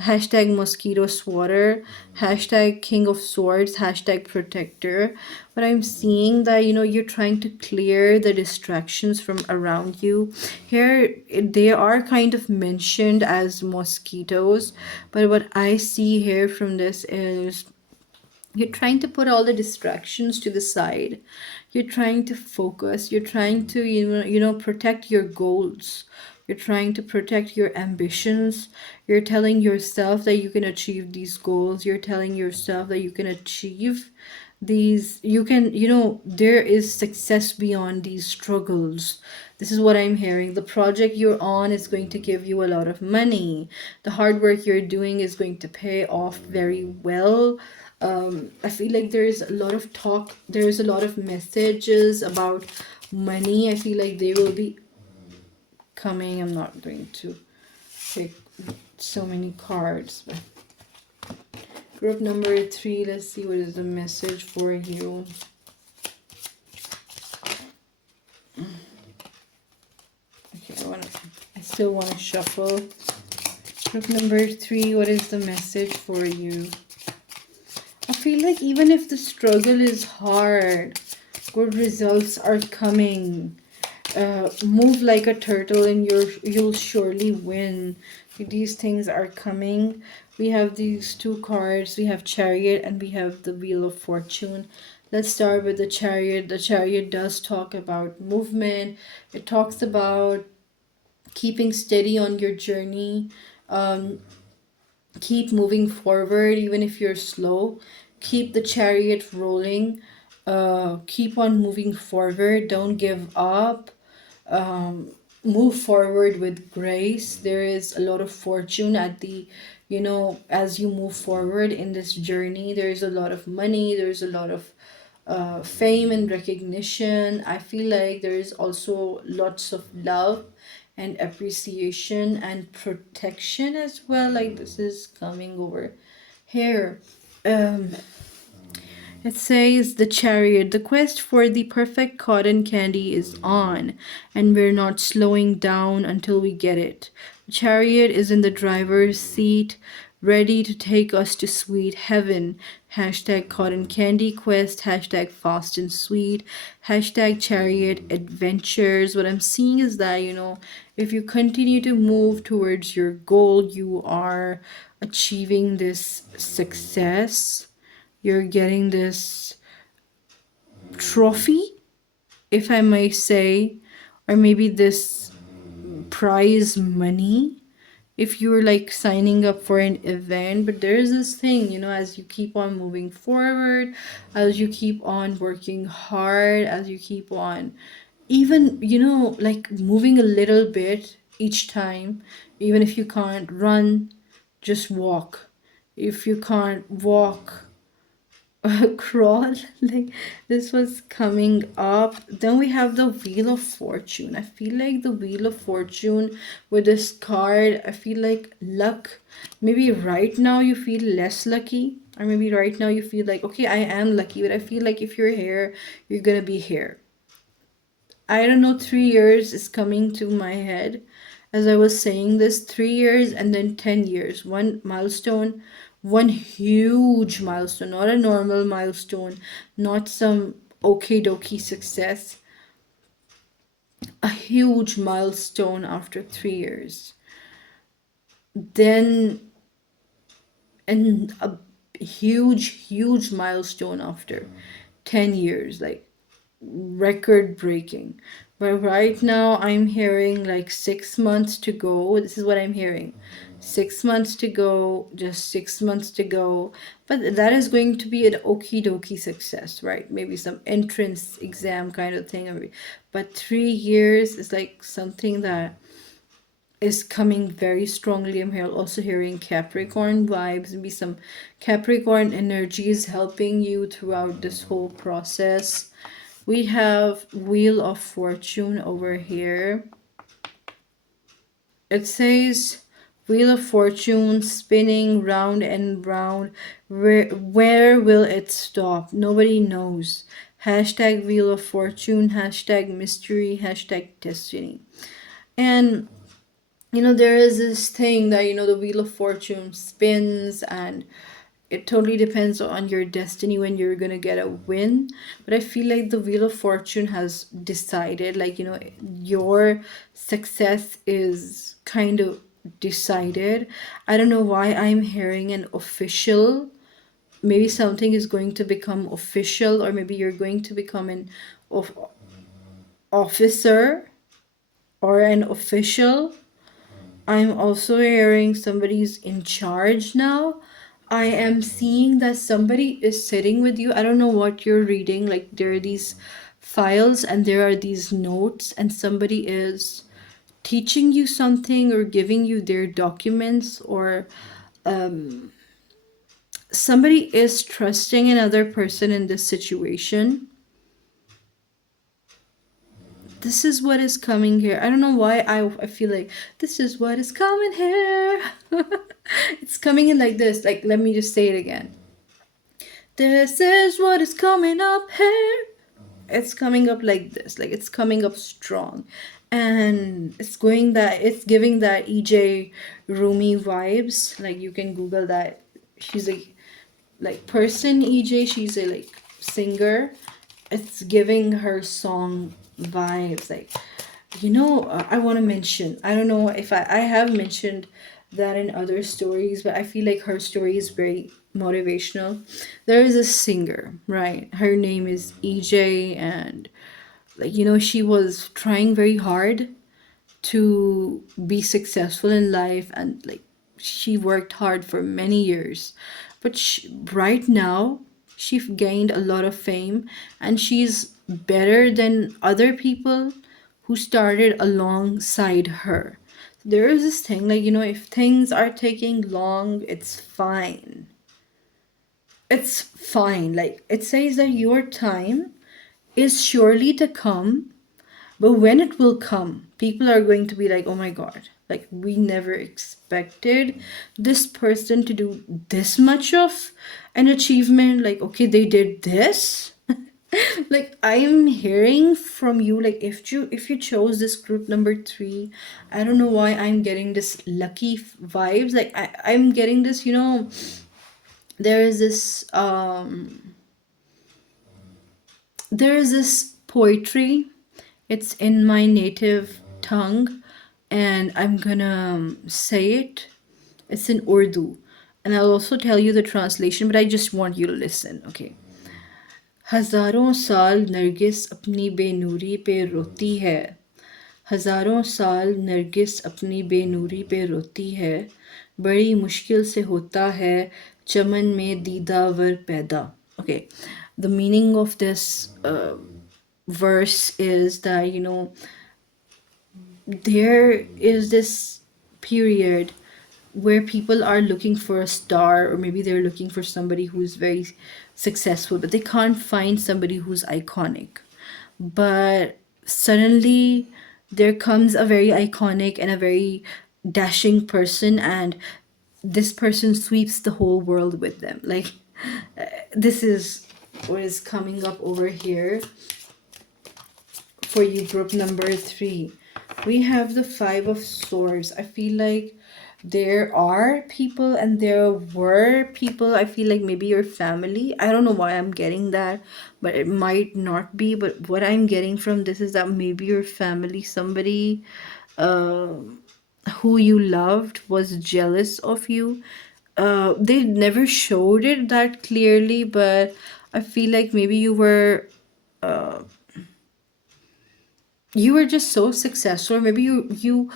Hashtag mosquito swatter. Hashtag King of Swords. Hashtag protector. But I'm seeing that, you're trying to clear the distractions from around you. Here, they are kind of mentioned as mosquitoes. But what I see here from this is, you're trying to put all the distractions to the side. You're trying to focus. You're trying to, protect your goals. You're trying to protect your ambitions. You're telling yourself that you can achieve these goals. You're telling yourself that you can achieve these, you can, there is success beyond these struggles. This is what I'm hearing. The project you're on is going to give you a lot of money. The hard work you're doing is going to pay off very well. I feel like there's a lot of talk, there's a lot of messages about money. I feel like they will be coming. I'm not going to pick so many cards, but group number 3, let's see what is the message for you. Okay, I still want to shuffle. Group number 3, what is the message for you? I feel like even if the struggle is hard, good results are coming. Move like a turtle and you'll surely win. These things are coming. We have these 2 cards. We have Chariot and we have the Wheel of Fortune. Let's start with the Chariot. The Chariot does talk about movement. It talks about keeping steady on your journey. Keep moving forward even if you're slow. Keep the chariot rolling. Keep on moving forward. Don't give up. Move forward with grace. There is a lot of fortune at the, as you move forward in this journey. There's a lot of money. There's a lot of fame and recognition. I feel like there is also lots of love and appreciation and protection as well. Like this is coming over here. Um, it says the chariot, the quest for the perfect cotton candy is on, and we're not slowing down until we get it. The chariot is in the driver's seat, ready to take us to sweet heaven. Hashtag cotton candy quest, hashtag fast and sweet, hashtag chariot adventures. What I'm seeing is that, if you continue to move towards your goal, you are achieving this success. You're getting this trophy, if I may say, or maybe this prize money if you're like signing up for an event. But there's this thing, as you keep on moving forward, as you keep on working hard, as you keep on even, like moving a little bit each time, even if you can't run, just walk. If you can't walk, crawl. Like this was coming up. Then we have the Wheel of Fortune. I feel like the Wheel of Fortune with this card, I feel like luck. Maybe right now you feel less lucky, or maybe right now you feel like, okay, I am lucky, but I feel like if you're here, you're gonna be here. I don't know, 3 years is coming to my head as I was saying this. 3 years and then 10 years. One milestone, one huge milestone, not a normal milestone, not some okie dokie success. A huge milestone after 3 years. Then, and a huge milestone after 10 years. Like, record breaking. But right now I'm hearing like 6 months to go. This is what I'm hearing. 6 months to go, just 6 months to go. But that is going to be an okie dokie success, right? Maybe some entrance exam kind of thing. But 3 years is like something that is coming very strongly. I'm here also hearing Capricorn vibes, maybe some Capricorn energies helping you throughout this whole process. We have Wheel of Fortune over here. It says Wheel of Fortune spinning round and round. Where will it stop? Nobody knows. Hashtag Wheel of Fortune, hashtag mystery, hashtag destiny. And there is this thing that, the Wheel of Fortune spins, and it totally depends on your destiny when you're gonna get a win. But I feel like the Wheel of Fortune has decided, like, your success is kind of decided. I don't know why I'm hearing an official. Maybe something is going to become official, or maybe you're going to become an of officer or an official. I'm also hearing somebody's in charge now. I am seeing that somebody is sitting with you. I don't know what you're reading. Like, there are these files and there are these notes, and somebody is teaching you something or giving you their documents, or somebody is trusting another person in this situation. This is what is coming here. I don't know why I feel like this is what is coming here. It's coming in like this. Like, let me just say it again. This is what is coming up here. It's coming up like this. Like, it's coming up strong. And it's giving that EJ Rumi vibes. Like, you can Google that. She's a like person EJ. She's a like singer. It's giving her song vibes. Like, I want to mention, I don't know if I have mentioned that in other stories, but I feel like her story is very motivational. There is a singer, right? Her name is EJ, and like, she was trying very hard to be successful in life, and like, she worked hard for many years, but right now she's gained a lot of fame, and she's better than other people who started alongside her. There is this thing, like, if things are taking long, it's fine. It's fine. Like, it says that your time is surely to come, but when it will come, people are going to be like, oh my God, like, we never expected this person to do this much of an achievement. Like, okay, they did this. Like, I'm hearing from you, like, if you chose this group number 3, I don't know why I'm getting this lucky vibes. Like, I'm getting this, there is this there is this poetry. It's in my native tongue, and I'm gonna say it. It's in Urdu, and I'll also tell you the translation, but I just want you to listen, okay? हजारों साल नरगिस अपनी बेनूरी पे रोती है, हजारों साल नरगिस अपनी बेनूरी पे रोती है, बड़ी मुश्किल से होता है चमन में दीदावर पैदा. Okay, the meaning of this verse is that, there is this period where people are looking for a star, or maybe they're looking for somebody who's very successful, but they can't find somebody who's iconic. But suddenly there comes a very iconic and a very dashing person, and this person sweeps the whole world with them. Like, this is what is coming up over here for you, group number 3. We have the 5 of Swords. I feel like there are people, and there were people. I feel like maybe your family. I don't know why I'm getting that, but it might not be. But what I'm getting from this is that maybe your family, somebody uh, who you loved, was jealous of you. They never showed it that clearly, but I feel like maybe you were just so successful. Maybe you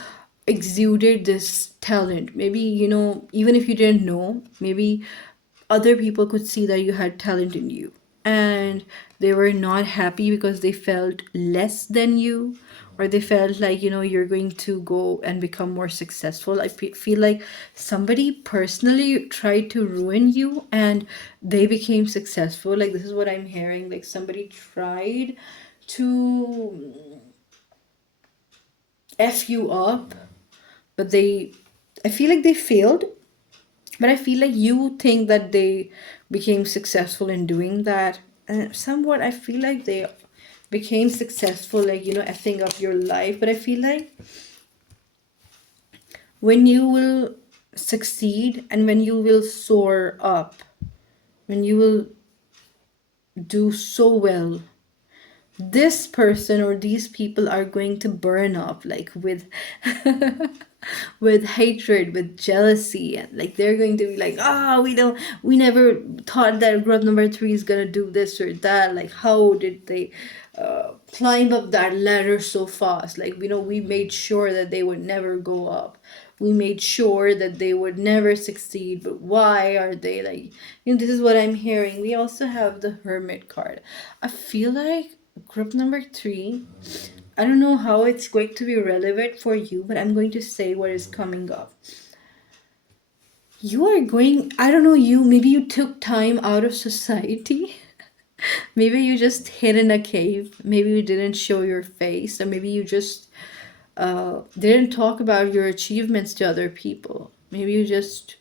exuded this talent. Maybe, even if you didn't know, maybe other people could see that you had talent in you, and they were not happy because they felt less than you, or they felt like, you're going to go and become more successful. I feel like somebody personally tried to ruin you, and they became successful. Like, this is what I'm hearing. Like, somebody tried to F you up, but I feel like they failed, but I feel like you think that they became successful in doing that. And somewhat, I feel like they became successful, like, effing up your life. But I feel like when you will succeed, and when you will soar up, when you will do so well, this person or these people are going to burn up, like, with with hatred, with jealousy, and like they're going to be like, we never thought that group number three is gonna do this or that. Like, how did they climb up that ladder so fast? Like, we made sure that they would never go up. We made sure that they would never succeed, but why are they like, this is what I'm hearing. We also have the Hermit card. I feel like group number three, I don't know how it's going to be relevant for you, but I'm going to say what is coming up. You are going, I don't know, maybe you took time out of society. Maybe you just hid in a cave. Maybe you didn't show your face. Or maybe you just didn't talk about your achievements to other people. Maybe you just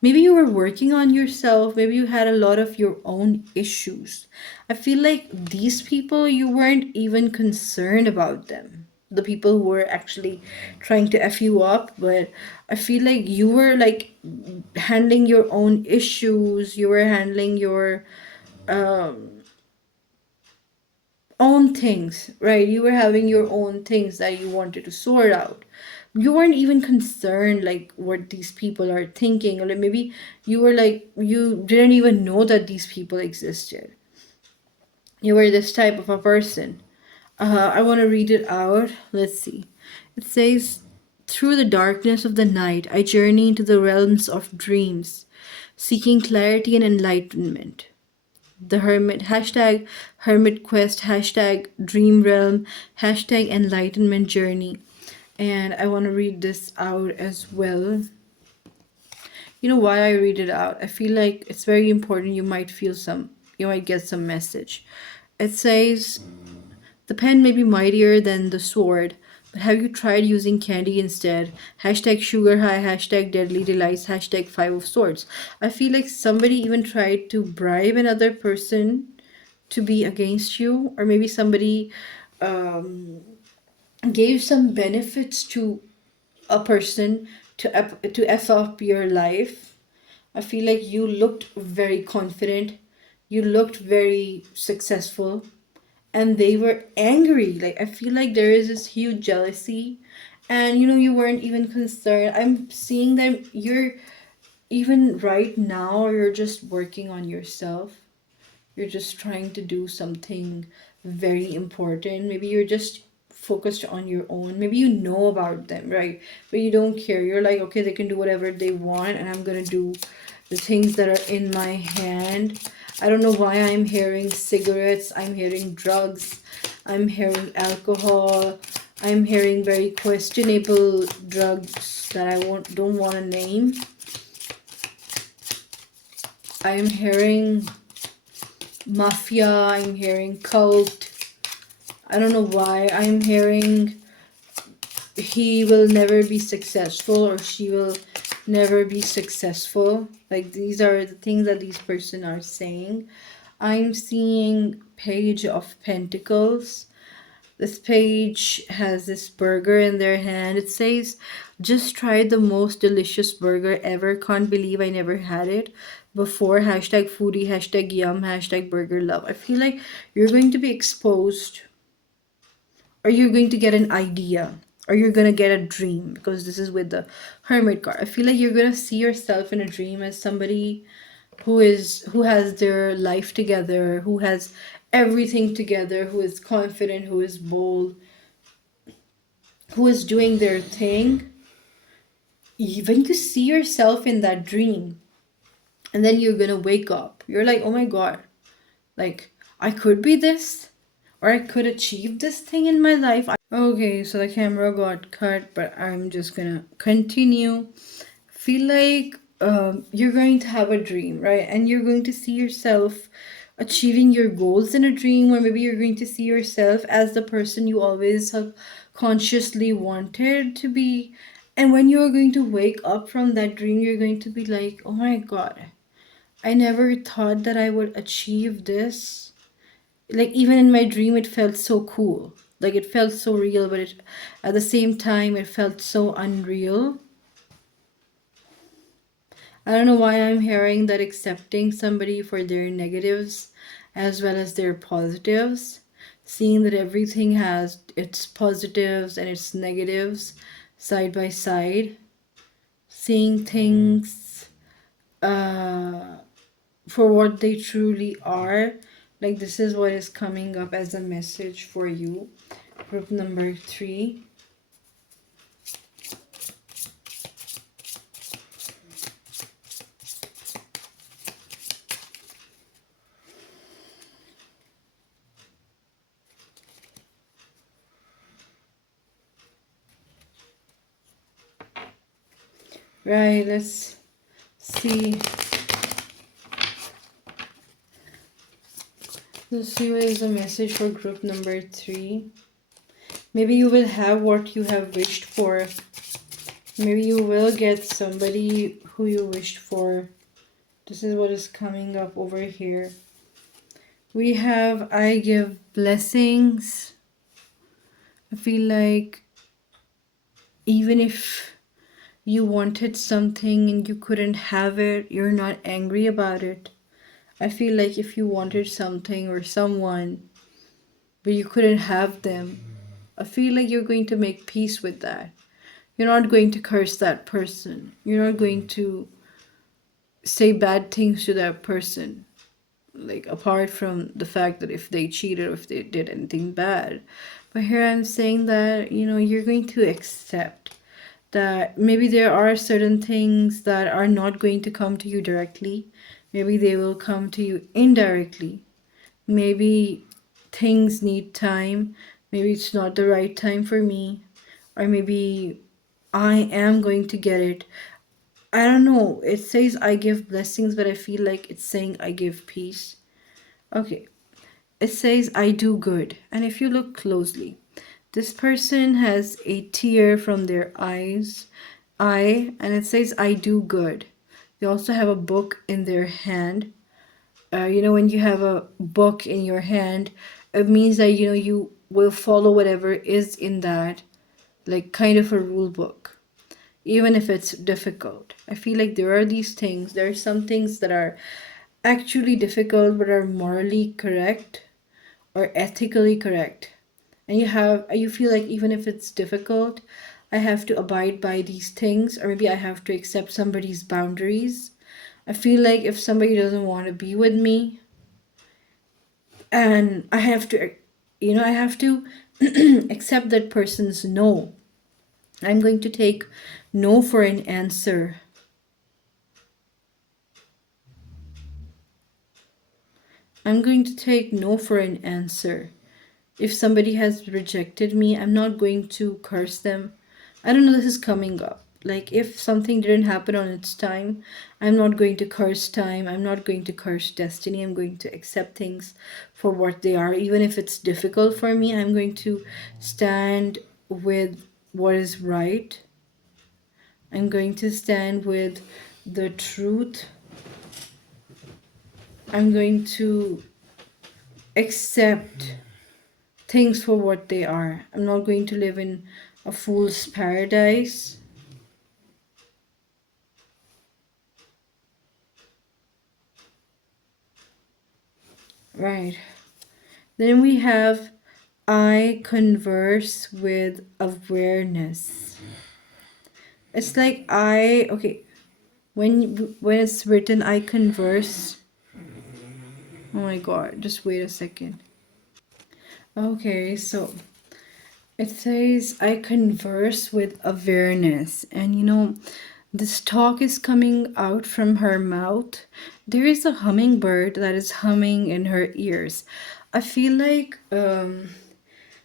maybe you were working on yourself. Maybe you had a lot of your own issues. I feel like these people, you weren't even concerned about them. The people who were actually trying to F you up, but I feel like you were like handling your own issues. You were handling your own things, right? You were having your own things that you wanted to sort out. You weren't even concerned like what these people are thinking, or like maybe you were like you didn't even know that these people existed. You were this type of a person. I want to read it out. Let's see. It says, "Through the darkness of the night, I journey into the realms of dreams, seeking clarity and enlightenment. The Hermit, hashtag Hermit Quest, hashtag Dream Realm, hashtag Enlightenment Journey." And I want to read this out as well. You know why I read it out? I feel like it's very important. You might get some message. It says, "The pen may be mightier than the sword, but have you tried using candy instead? Hashtag sugar high, hashtag deadly delights, hashtag five of swords." I feel like somebody even tried to bribe another person to be against you, or maybe somebody gave some benefits to a person to F up your life. I feel like you looked very confident, you looked very successful, and they were angry. Like, I feel like there is this huge jealousy, and you weren't even concerned. I'm seeing that you're even right now, you're just working on yourself. You're just trying to do something very important. Maybe you're just focused on your own. Maybe you know about them, right? But you don't care. You're like, okay, they can do whatever they want, and I'm gonna do the things that are in my hand. I don't know why I'm hearing cigarettes, I'm hearing drugs, I'm hearing alcohol, I'm hearing very questionable drugs that don't want to name. I'm hearing mafia, I'm hearing cult. I don't know why I'm hearing he will never be successful, or she will never be successful. Like, these are the things that these person are saying. I'm seeing Page of Pentacles. This page has this burger in their hand. It says, "Just tried the most delicious burger ever. Can't believe I never had it before. Hashtag foodie, hashtag yum, hashtag burger love." I feel like you're going to be exposed, or you're going to get an idea, or you're going to get a dream, because this is with the Hermit card. I feel like you're going to see yourself in a dream as somebody who has their life together, who has everything together, who is confident, who is bold, who is doing their thing. When you see yourself in that dream, and then you're gonna wake up, you're like, oh my god, like, I could be this, or I could achieve this thing in my life. Okay, so the camera got cut, but I'm just gonna continue. Feel like you're going to have a dream, right? And you're going to see yourself achieving your goals in a dream, or maybe you're going to see yourself as the person you always have consciously wanted to be. And when you're going to wake up from that dream, you're going to be like, oh my god, I never thought that I would achieve this. Like, even in my dream, it felt so cool. Like, it felt so real, but at the same time, it felt so unreal. I don't know why I'm hearing that accepting somebody for their negatives as well as their positives, seeing that everything has its positives and its negatives side by side, seeing things uh, for what they truly are. Like, this is what is coming up as a message for you, group number 3. Right, let's see. Let's see what is the message for group number 3. Maybe you will have what you have wished for. Maybe you will get somebody who you wished for. This is what is coming up over here. We have I give blessings. I feel like even if you wanted something and you couldn't have it, you're not angry about it. I feel like if you wanted something or someone, but you couldn't have them, I feel like you're going to make peace with that. You're not going to curse that person. You're not going to say bad things to that person. Like, apart from the fact that if they cheated or if they did anything bad. But here I'm saying that, you're going to accept that maybe there are certain things that are not going to come to you directly. Maybe they will come to you indirectly. Maybe things need time. Maybe it's not the right time for me. Or maybe I am going to get it. I don't know. It says I give blessings, but I feel like it's saying I give peace. Okay. It says I do good. And if you look closely, this person has a tear from their eye, and it says I do good. They also have a book in their hand. When you have a book in your hand, it means that you will follow whatever is in that, like kind of a rule book, even if it's difficult. I feel like there are these things. There are some things that are actually difficult but are morally correct or ethically correct. And you feel like even if it's difficult, I have to abide by these things, or maybe I have to accept somebody's boundaries. I feel like if somebody doesn't want to be with me, and I have to accept that person's no. I'm going to take no for an answer. I'm going to take no for an answer. If somebody has rejected me, I'm not going to curse them. I don't know, this is coming up. Like, if something didn't happen on its time, I'm not going to curse time. I'm not going to curse destiny. I'm going to accept things for what they are. Even if it's difficult for me, I'm going to stand with what is right. I'm going to stand with the truth. I'm going to accept things for what they are. I'm not going to live in a fool's paradise. Right. Then we have I converse with awareness. It's like when it's written I converse. Oh my god, just wait a second. Okay, so it says I converse with awareness, and this talk is coming out from her mouth. There is a hummingbird that is humming in her ears. I feel like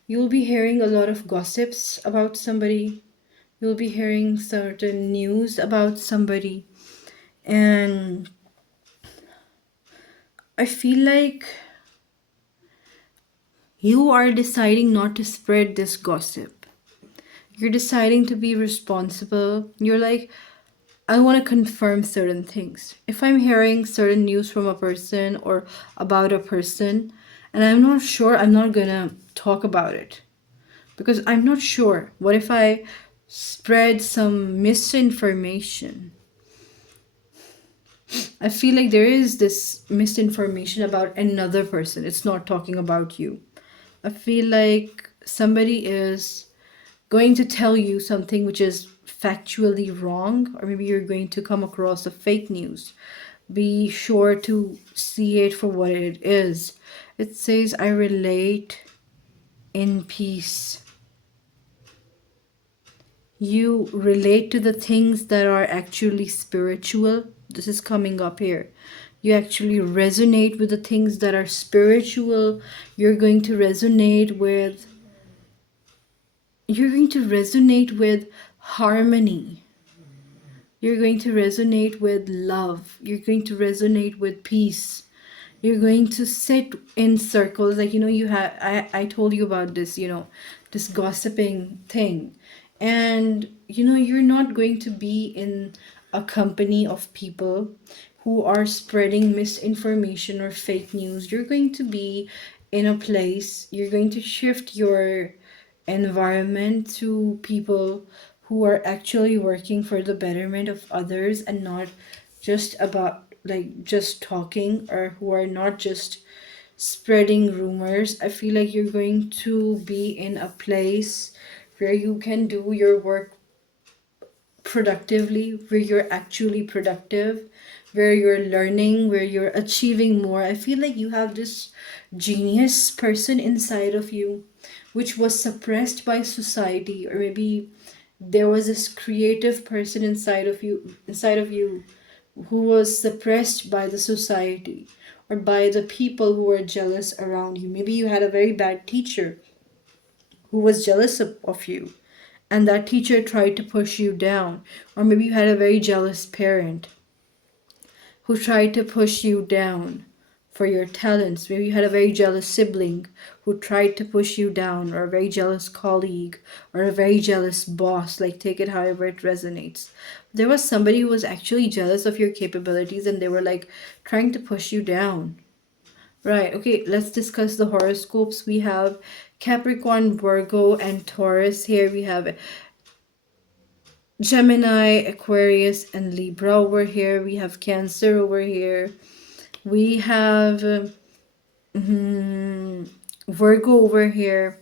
you'll be hearing a lot of gossips about somebody. You'll be hearing certain news about somebody. And I feel like you are deciding not to spread this gossip. You're deciding to be responsible. You're like, I want to confirm certain things. If I'm hearing certain news from a person or about a person and I'm not sure, I'm not gonna talk about it because I'm not sure. What if I spread some misinformation? I feel like there is this misinformation about another person. It's not talking about you. I feel like somebody is going to tell you something which is factually wrong, or maybe you're going to come across a fake news. Be sure to see it for what it is. It says, I relate in peace. You relate to the things that are actually spiritual. This is coming up here. You actually resonate with the things that are spiritual. You're going to resonate with you're going to resonate with harmony. You're going to resonate with love. You're going to resonate with peace. You're going to sit in circles. Like, you have, I told you about this, this gossiping thing. And, you're not going to be in a company of people who are spreading misinformation or fake news. You're going to be in a place, you're going to shift your environment to people who are actually working for the betterment of others and not just about like just talking, or who are not just spreading rumors. I feel like you're going to be in a place where you can do your work productively, where you're actually productive, where you're learning, where you're achieving more. I feel like you have this genius person inside of you, which was suppressed by society, or maybe there was this creative person inside of you who was suppressed by the society or by the people who were jealous around you. Maybe you had a very bad teacher who was jealous of you, and that teacher tried to push you down. Or maybe you had a very jealous parent who tried to push you down for your talents. Maybe you had a very jealous sibling who tried to push you down, or a very jealous colleague, or a very jealous boss. Like, take it however it resonates. There was somebody who was actually jealous of your capabilities, and they were like trying to push you down. Right, okay, let's discuss the horoscopes. We have Capricorn, Virgo, and Taurus. Here we have Gemini, Aquarius, and Libra over here. We have Cancer over here. We have Virgo over here,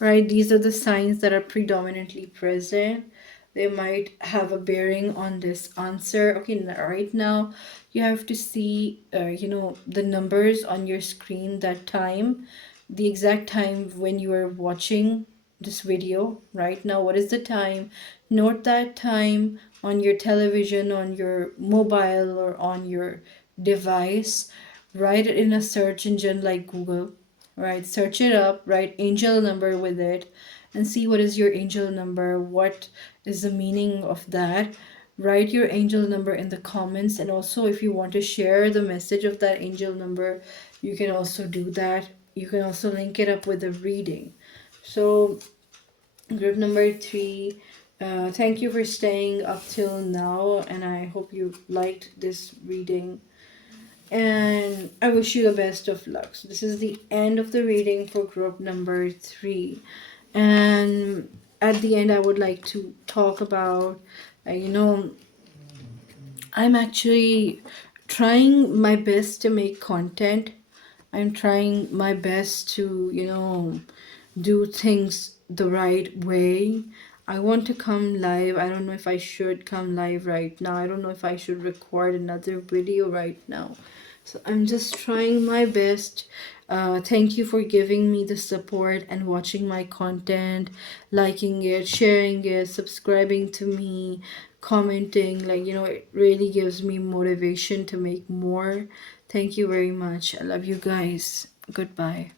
right? These are the signs that are predominantly present. They might have a bearing on this answer. Okay, right now you have to see, the numbers on your screen, that time, the exact time when you are watching this video right now. What is the time? Note that time on your television, on your mobile, or on your device. Write it in a search engine like Google, right? Search it up, write angel number with it, and see what is your angel number, what is the meaning of that. Write your angel number in the comments, and also if you want to share the message of that angel number, you can also do that. You can also link it up with a reading. So, group number 3, thank you for staying up till now, and I hope you liked this reading, and I wish you the best of luck. So this is the end of the reading for group number 3. And at the end, I would like to talk about, I'm actually trying my best to make content. I'm trying my best to, do things the right way. I want to come live. I don't know if I should come live right now. I don't know if I should record another video right now. So I'm just trying my best. Thank you for giving me the support and watching my content, liking it, sharing it, subscribing to me, commenting. Like, it really gives me motivation to make more. Thank you very much. I love you guys. Goodbye.